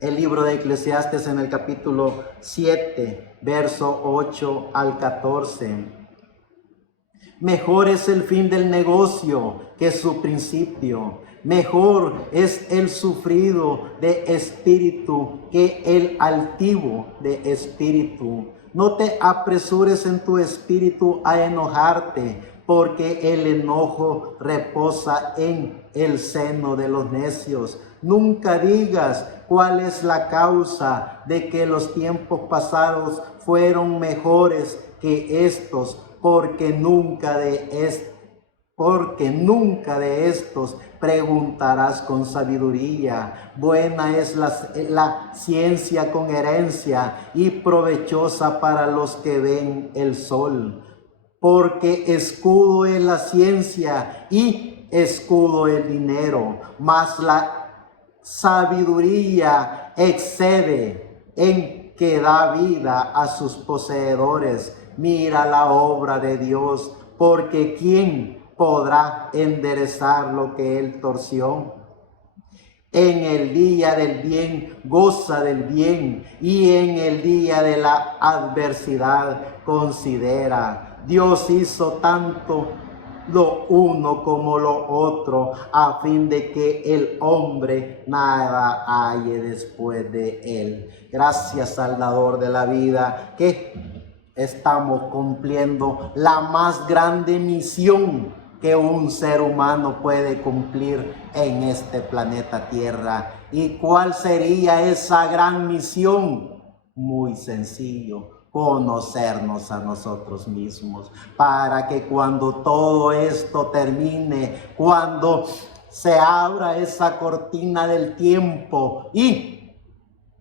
el libro de Eclesiastes en el capítulo 7, verso 8 al 14. Mejor es el fin del negocio que su principio. Mejor es el sufrido de espíritu que el altivo de espíritu. No te apresures en tu espíritu a enojarte, porque el enojo reposa en el seno de los necios. Nunca digas cuál es la causa de que los tiempos pasados fueron mejores que estos, porque nunca de estos preguntarás con sabiduría. Buena es la ciencia con herencia y provechosa para los que ven el sol. Porque escudo es la ciencia y escudo el dinero, mas la sabiduría excede en que da vida a sus poseedores. Mira la obra de Dios, porque ¿quién podrá enderezar lo que él torció? En el día del bien, goza del bien, y en el día de la adversidad, considera. Dios hizo tanto lo uno como lo otro, a fin de que el hombre nada halle después de él. Gracias, Salvador de la vida, que estamos cumpliendo la más grande misión que un ser humano puede cumplir en este planeta Tierra. ¿Y cuál sería esa gran misión? Muy sencillo: conocernos a nosotros mismos, para que cuando todo esto termine, cuando se abra esa cortina del tiempo y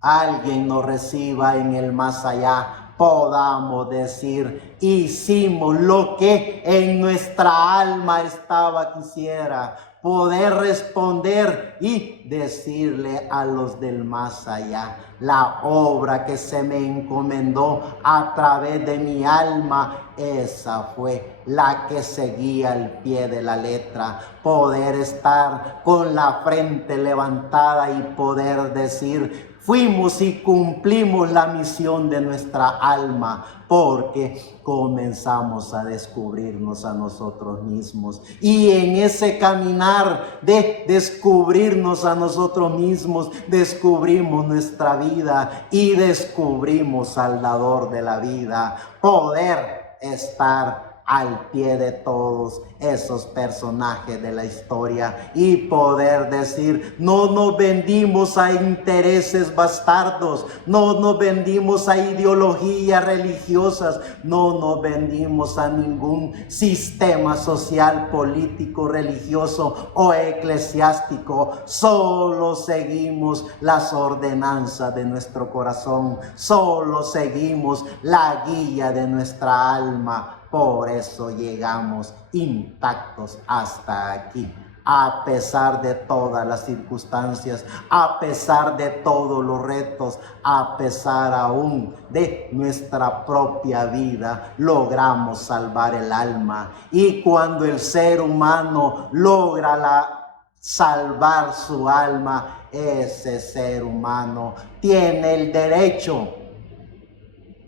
alguien nos reciba en el más allá, podamos decir: hicimos lo que en nuestra alma estaba quisiera. Poder responder y decirle a los del más allá: la obra que se me encomendó a través de mi alma, esa fue la que seguía al pie de la letra. Poder estar con la frente levantada y poder decir: fuimos y cumplimos la misión de nuestra alma, porque comenzamos a descubrirnos a nosotros mismos. Y en ese caminar de descubrirnos a nosotros mismos, descubrimos nuestra vida y descubrimos al dador de la vida. Poder estar al pie de todos esos personajes de la historia y poder decir: no nos vendimos a intereses bastardos, no nos vendimos a ideologías religiosas, no nos vendimos a ningún sistema social, político, religioso o eclesiástico. Solo seguimos las ordenanzas de nuestro corazón, solo seguimos la guía de nuestra alma. Por eso llegamos intactos hasta aquí, a pesar de todas las circunstancias, a pesar de todos los retos, a pesar aún de nuestra propia vida, logramos salvar el alma. Y cuando el ser humano logra salvar su alma, ese ser humano tiene el derecho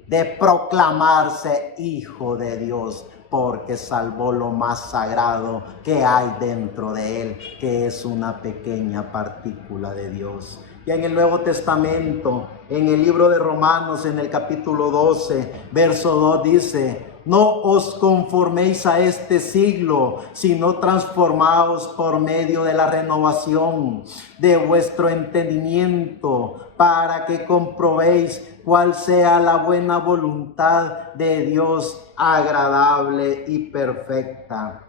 de proclamarse hijo de Dios, porque salvó lo más sagrado que hay dentro de él, que es una pequeña partícula de Dios. Y en el Nuevo Testamento, en el libro de Romanos, en el capítulo 12, verso 2 dice: no os conforméis a este siglo, sino transformaos por medio de la renovación de vuestro entendimiento, para que comprobéis cuál sea la buena voluntad de Dios, agradable y perfecta.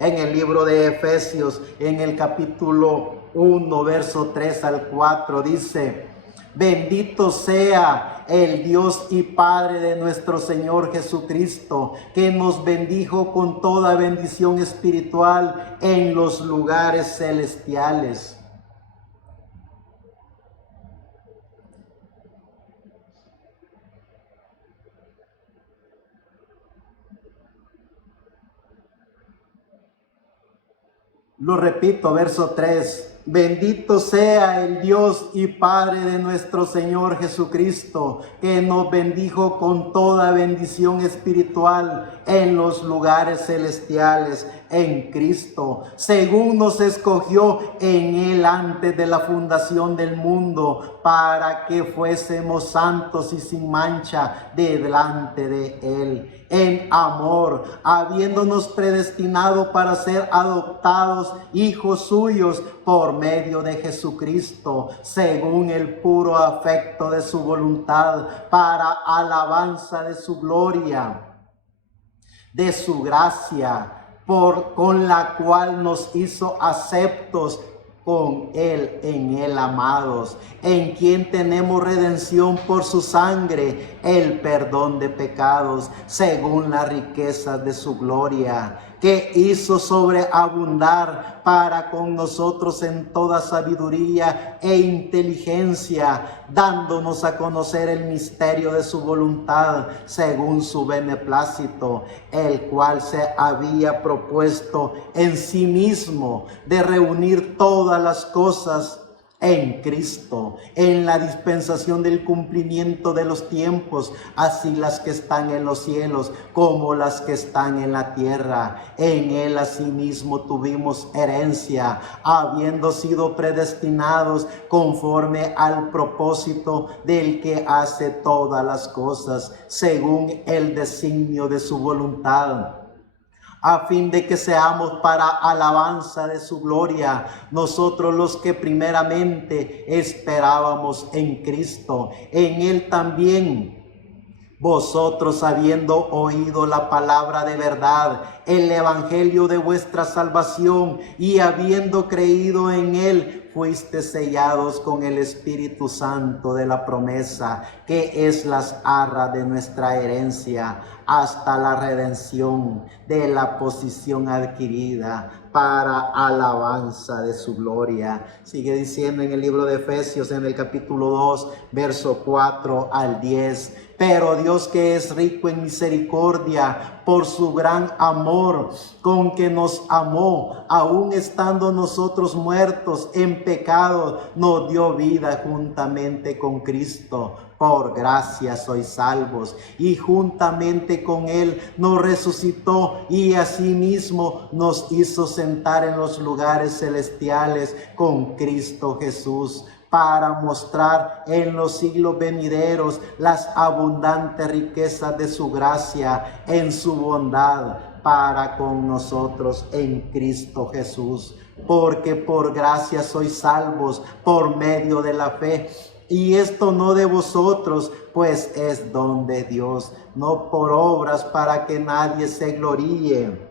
En el libro de Efesios, en el capítulo 1, verso 3 al 4, dice: bendito sea el Dios y Padre de nuestro Señor Jesucristo, que nos bendijo con toda bendición espiritual en los lugares celestiales. Lo repito, verso 3. Bendito sea el Dios y Padre de nuestro Señor Jesucristo, que nos bendijo con toda bendición espiritual en los lugares celestiales en Cristo, según nos escogió en Él antes de la fundación del mundo, para que fuésemos santos y sin mancha delante de Él. En amor, habiéndonos predestinado para ser adoptados hijos suyos por medio de Jesucristo, según el puro afecto de su voluntad, para alabanza de su gloria, de su gracia, con la cual nos hizo aceptos con Él en Él, amados, en quien tenemos redención por su sangre, el perdón de pecados, según las riquezas de su gloria, que hizo sobreabundar para con nosotros en toda sabiduría e inteligencia, dándonos a conocer el misterio de su voluntad, según su beneplácito, el cual se había propuesto en sí mismo de reunir todas las cosas en Cristo, en la dispensación del cumplimiento de los tiempos, así las que están en los cielos como las que están en la tierra. En Él asimismo tuvimos herencia, habiendo sido predestinados conforme al propósito del que hace todas las cosas, según el designio de su voluntad, a fin de que seamos para alabanza de su gloria, nosotros los que primeramente esperábamos en Cristo. En Él también vosotros, habiendo oído la palabra de verdad, el evangelio de vuestra salvación, y habiendo creído en Él, fuiste sellados con el Espíritu Santo de la promesa, que es las arras de nuestra herencia, hasta la redención de la posición adquirida para alabanza de su gloria. Sigue diciendo en el libro de Efesios, en el capítulo 2, verso 4 al 10. Pero Dios, que es rico en misericordia, por su gran amor con que nos amó, aun estando nosotros muertos en pecado, nos dio vida juntamente con Cristo. Por gracia sois salvos, y juntamente con Él nos resucitó, y asimismo nos hizo sentar en los lugares celestiales con Cristo Jesús, para mostrar en los siglos venideros las abundantes riquezas de su gracia en su bondad para con nosotros en Cristo Jesús. Porque por gracia sois salvos por medio de la fe. Y esto no de vosotros, pues es don de Dios, no por obras, para que nadie se gloríe.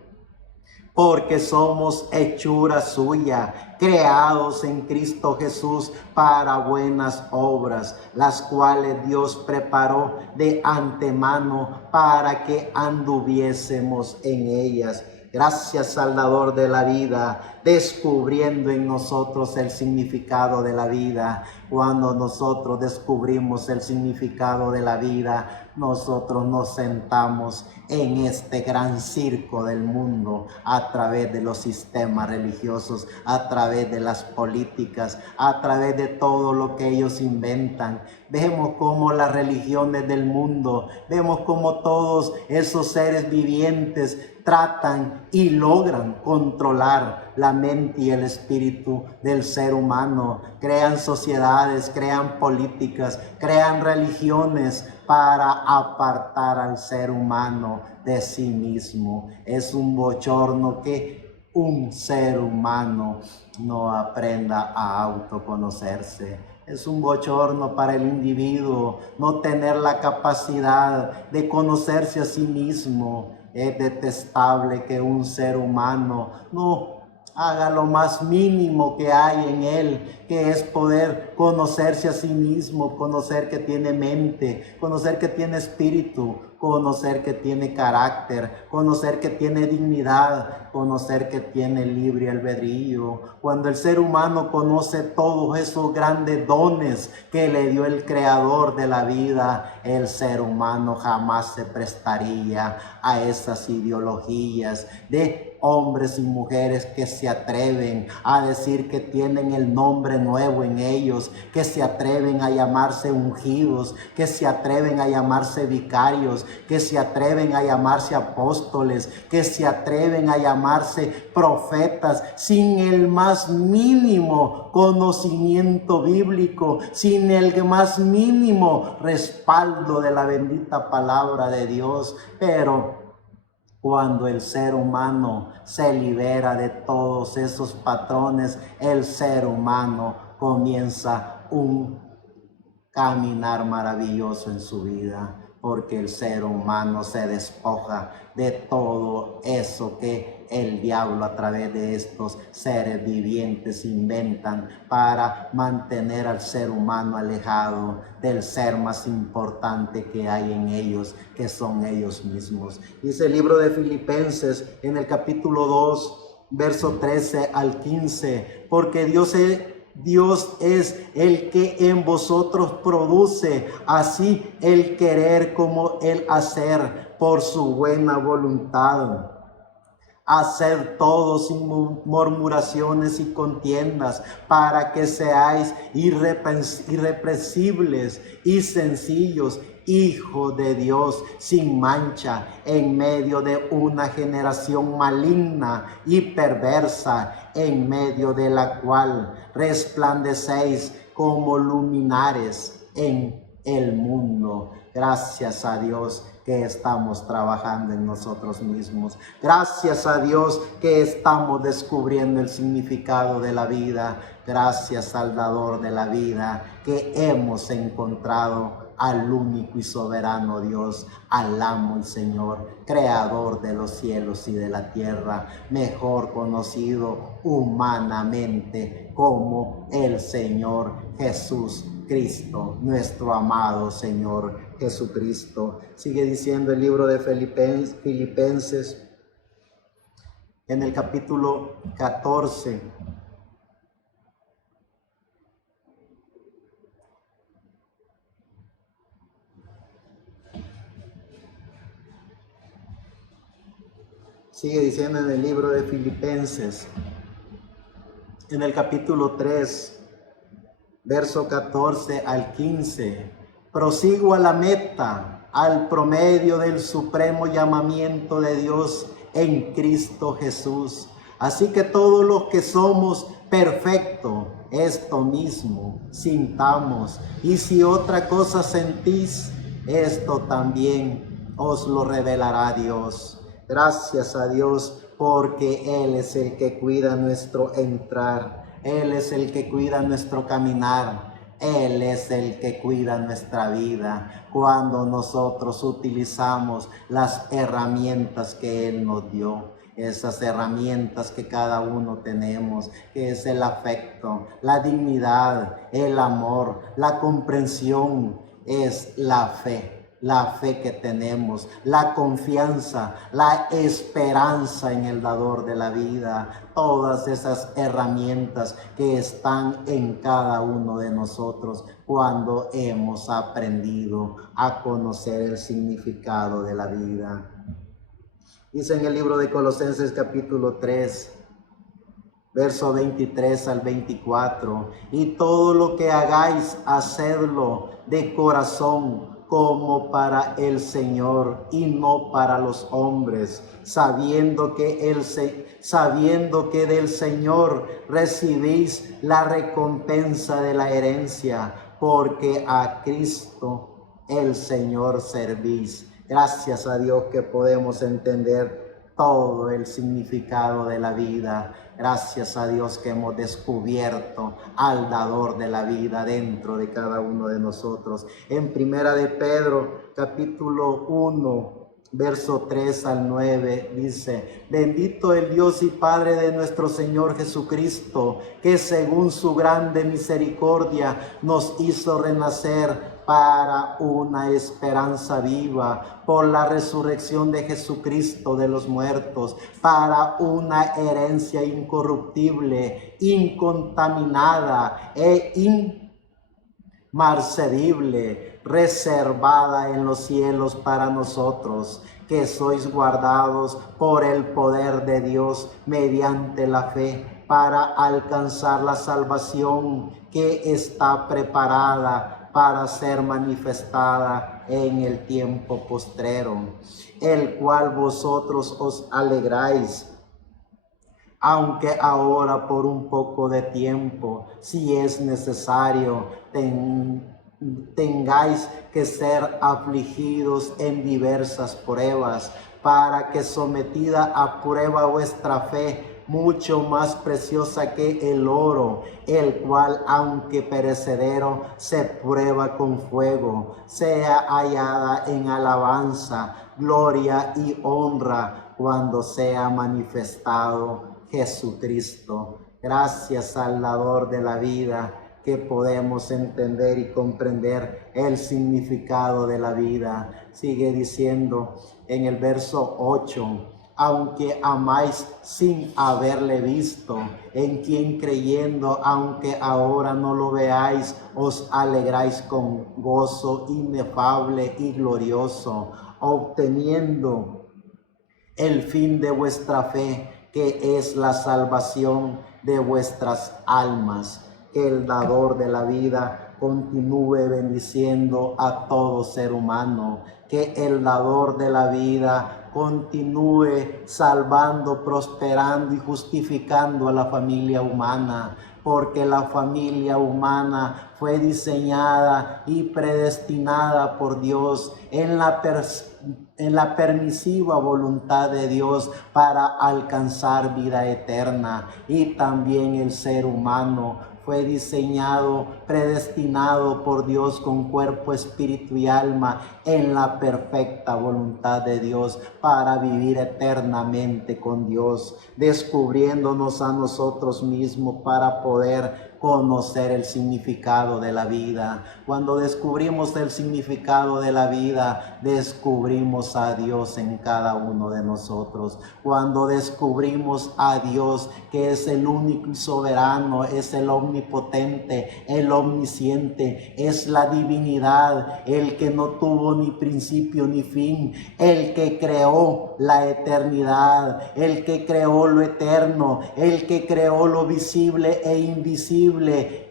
Porque somos hechura suya, creados en Cristo Jesús para buenas obras, las cuales Dios preparó de antemano para que anduviésemos en ellas. Gracias, Salvador de la vida, descubriendo en nosotros el significado de la vida. Cuando nosotros descubrimos el significado de la vida, nosotros nos sentamos en este gran circo del mundo a través de los sistemas religiosos, a través de las políticas, a través de todo lo que ellos inventan. Vemos cómo las religiones del mundo, vemos cómo todos esos seres vivientes tratan y logran controlar la mente y el espíritu del ser humano. Crean sociedades, crean políticas, crean religiones para apartar al ser humano de sí mismo. Es un bochorno que un ser humano no aprenda a autoconocerse. Es un bochorno para el individuo no tener la capacidad de conocerse a sí mismo. Es detestable que un ser humano no haga lo más mínimo que hay en él, que es poder conocerse a sí mismo, conocer que tiene mente, conocer que tiene espíritu, conocer que tiene carácter, conocer que tiene dignidad, conocer que tiene libre albedrío. Cuando el ser humano conoce todos esos grandes dones que le dio el creador de la vida, el ser humano jamás se prestaría a esas ideologías de hombres y mujeres que se atreven a decir que tienen el nombre nuevo en ellos, que se atreven a llamarse ungidos, que se atreven a llamarse vicarios, que se atreven a llamarse apóstoles, que se atreven a llamarse profetas sin el más mínimo conocimiento bíblico, sin el más mínimo respaldo de la bendita palabra de Dios. Pero cuando el ser humano se libera de todos esos patrones, el ser humano comienza un caminar maravilloso en su vida, porque el ser humano se despoja de todo eso que el diablo a través de estos seres vivientes inventan para mantener al ser humano alejado del ser más importante que hay en ellos, que son ellos mismos. Dice el libro de Filipenses en el capítulo 2, verso 13 al 15, porque Dios es el que en vosotros produce así el querer como el hacer por su buena voluntad. Haced todo sin murmuraciones y contiendas, para que seáis irreprensibles y sencillos, hijos de Dios, sin mancha, en medio de una generación maligna y perversa, en medio de la cual resplandecéis como luminares en el mundo. Gracias a Dios que estamos trabajando en nosotros mismos. Gracias a Dios que estamos descubriendo el significado de la vida. Gracias al dador de la vida que hemos encontrado al único y soberano Dios, al amo y Señor, creador de los cielos y de la tierra, mejor conocido humanamente como el Señor Jesús Cristo, nuestro amado Señor Jesucristo. Sigue diciendo el libro de Filipenses en el capítulo 14. Sigue diciendo en el libro de Filipenses, en el capítulo 3, verso 14 al 15. Prosigo a la meta, al promedio del supremo llamamiento de Dios en Cristo Jesús. Así que todos los que somos perfectos, esto mismo sintamos. Y si otra cosa sentís, esto también os lo revelará Dios. Gracias a Dios, porque Él es el que cuida nuestro entrar. Él es el que cuida nuestro caminar. Él es el que cuida nuestra vida. Cuando nosotros utilizamos las herramientas que Él nos dio, esas herramientas que cada uno tenemos, que es el afecto, la dignidad, el amor, la comprensión, es la fe. La fe que tenemos, la confianza, la esperanza en el dador de la vida, todas esas herramientas que están en cada uno de nosotros cuando hemos aprendido a conocer el significado de la vida. Dice en el libro de Colosenses capítulo 3, verso 23 al 24, y todo lo que hagáis, hacedlo de corazón, como para el Señor y no para los hombres, sabiendo que del Señor recibís la recompensa de la herencia, porque a Cristo el Señor servís. Gracias a Dios que podemos entender todo el significado de la vida. Gracias a Dios que hemos descubierto al dador de la vida dentro de cada uno de nosotros. En Primera de Pedro, capítulo 1, verso 3 al 9, dice: bendito el Dios y Padre de nuestro Señor Jesucristo, que según su grande misericordia nos hizo renacer para una esperanza viva por la resurrección de Jesucristo de los muertos, para una herencia incorruptible, incontaminada e inmarcesible, reservada en los cielos para nosotros, que sois guardados por el poder de Dios mediante la fe, para alcanzar la salvación que está preparada para ser manifestada en el tiempo postrero, el cual vosotros os alegráis, aunque ahora por un poco de tiempo, si es necesario, tengáis que ser afligidos en diversas pruebas, para que sometida a prueba vuestra fe, mucho más preciosa que el oro, el cual, aunque perecedero, se prueba con fuego, sea hallada en alabanza, gloria y honra cuando sea manifestado Jesucristo. Gracias, Salvador de la vida, que podemos entender y comprender el significado de la vida. Sigue diciendo en el verso 8: aunque amáis sin haberle visto, en quien creyendo, aunque ahora no lo veáis, os alegráis con gozo inefable y glorioso, obteniendo el fin de vuestra fe, que es la salvación de vuestras almas. Que el dador de la vida continúe bendiciendo a todo ser humano. Que el dador de la vida continúe salvando, prosperando y justificando a la familia humana, porque la familia humana fue diseñada y predestinada por Dios en la permisiva voluntad de Dios para alcanzar vida eterna. Y también el ser humano fue diseñado, predestinado por Dios con cuerpo, espíritu y alma en la perfecta voluntad de Dios para vivir eternamente con Dios, descubriéndonos a nosotros mismos para poder conocer el significado de la vida. Cuando descubrimos el significado de la vida, descubrimos a Dios en cada uno de nosotros. Cuando descubrimos a Dios, que es el único y soberano, es el omnipotente, el omnisciente, es la divinidad, el que no tuvo ni principio ni fin, el que creó la eternidad, el que creó lo eterno, el que creó lo visible e invisible,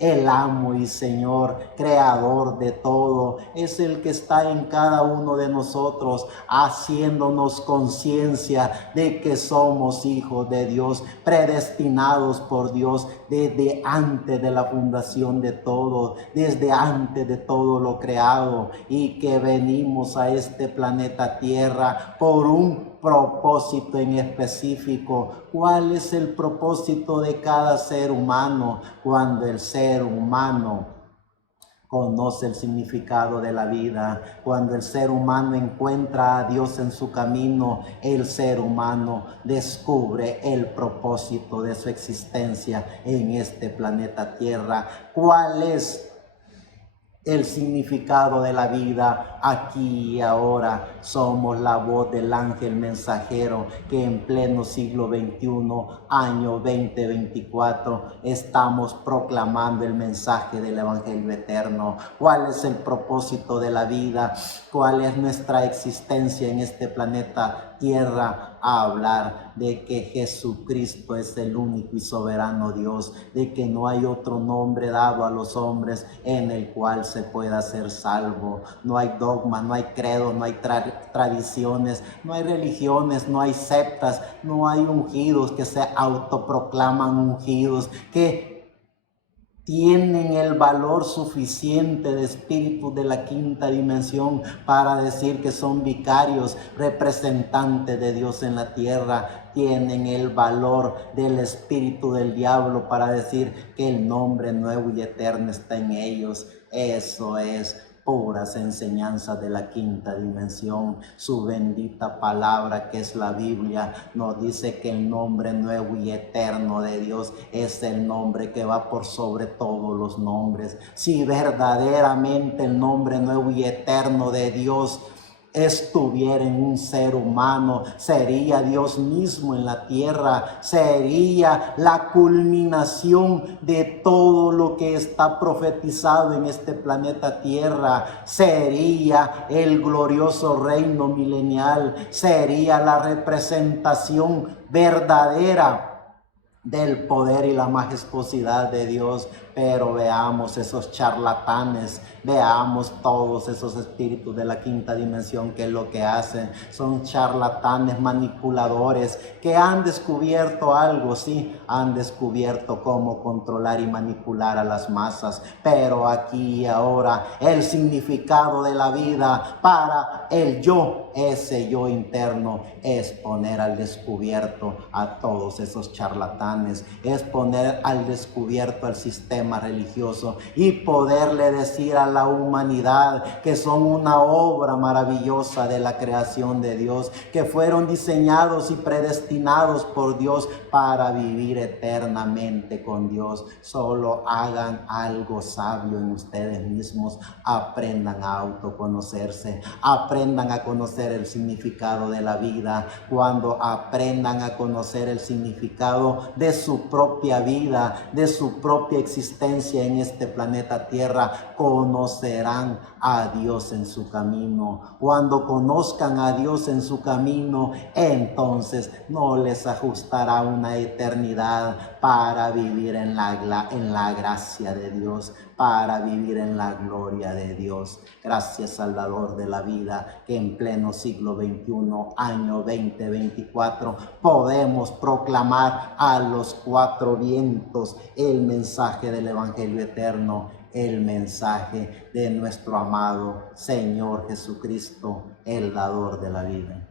el amo y Señor, creador de todo, es el que está en cada uno de nosotros, haciéndonos conciencia de que somos hijos de Dios, predestinados por Dios desde antes de la fundación de todo, desde antes de todo lo creado, y que venimos a este planeta Tierra por un propósito en específico. ¿Cuál es el propósito de cada ser humano? Cuando el ser humano conoce el significado de la vida, cuando el ser humano encuentra a Dios en su camino, el ser humano descubre el propósito de su existencia en este planeta Tierra. ¿Cuál es el significado de la vida aquí y ahora? Somos la voz del ángel mensajero que en pleno siglo XXI, año 2024, estamos proclamando el mensaje del evangelio eterno. ¿Cuál es el propósito de la vida? ¿Cuál es nuestra existencia en este planeta Tierra? A hablar de que Jesucristo es el único y soberano Dios, de que no hay otro nombre dado a los hombres en el cual se pueda ser salvo. No hay dogma, no hay credo, no hay tradiciones, no hay religiones, no hay sectas, no hay ungidos que se autoproclaman ungidos, que tienen el valor suficiente de espíritus de la quinta dimensión para decir que son vicarios, representantes de Dios en la tierra. Tienen el valor del espíritu del diablo para decir que el nombre nuevo y eterno está en ellos. Eso es puras enseñanzas de la quinta dimensión. Su bendita palabra, que es la Biblia, nos dice que el nombre nuevo y eterno de Dios es el nombre que va por sobre todos los nombres. Si verdaderamente el nombre nuevo y eterno de Dios estuviera en un ser humano, sería Dios mismo en la tierra, sería la culminación de todo lo que está profetizado en este planeta Tierra, sería el glorioso reino milenial, sería la representación verdadera del poder y la majestuosidad de Dios. Pero veamos esos charlatanes, veamos todos esos espíritus de la quinta dimensión, que es lo que hacen. Son charlatanes manipuladores que han descubierto algo, sí, han descubierto cómo controlar y manipular a las masas. Pero aquí y ahora el significado de la vida para el yo, ese yo interno, es poner al descubierto a todos esos charlatanes, es poner al descubierto al sistema religioso y poderle decir a la humanidad que son una obra maravillosa de la creación de Dios, que fueron diseñados y predestinados por Dios para vivir eternamente con Dios. Solo hagan algo sabio en ustedes mismos, aprendan a autoconocerse, aprendan a conocer el significado de la vida. Cuando aprendan a conocer el significado de su propia vida, de su propia existencia en este planeta Tierra, conocerán a Dios en su camino. Cuando conozcan a Dios en su camino, entonces no les ajustará una eternidad para vivir en la gracia de Dios, para vivir en la gloria de Dios. Gracias, Salvador de la vida, que en pleno siglo XXI, año 2024, podemos proclamar a los cuatro vientos el mensaje del Evangelio eterno, el mensaje de nuestro amado Señor Jesucristo, el dador de la vida.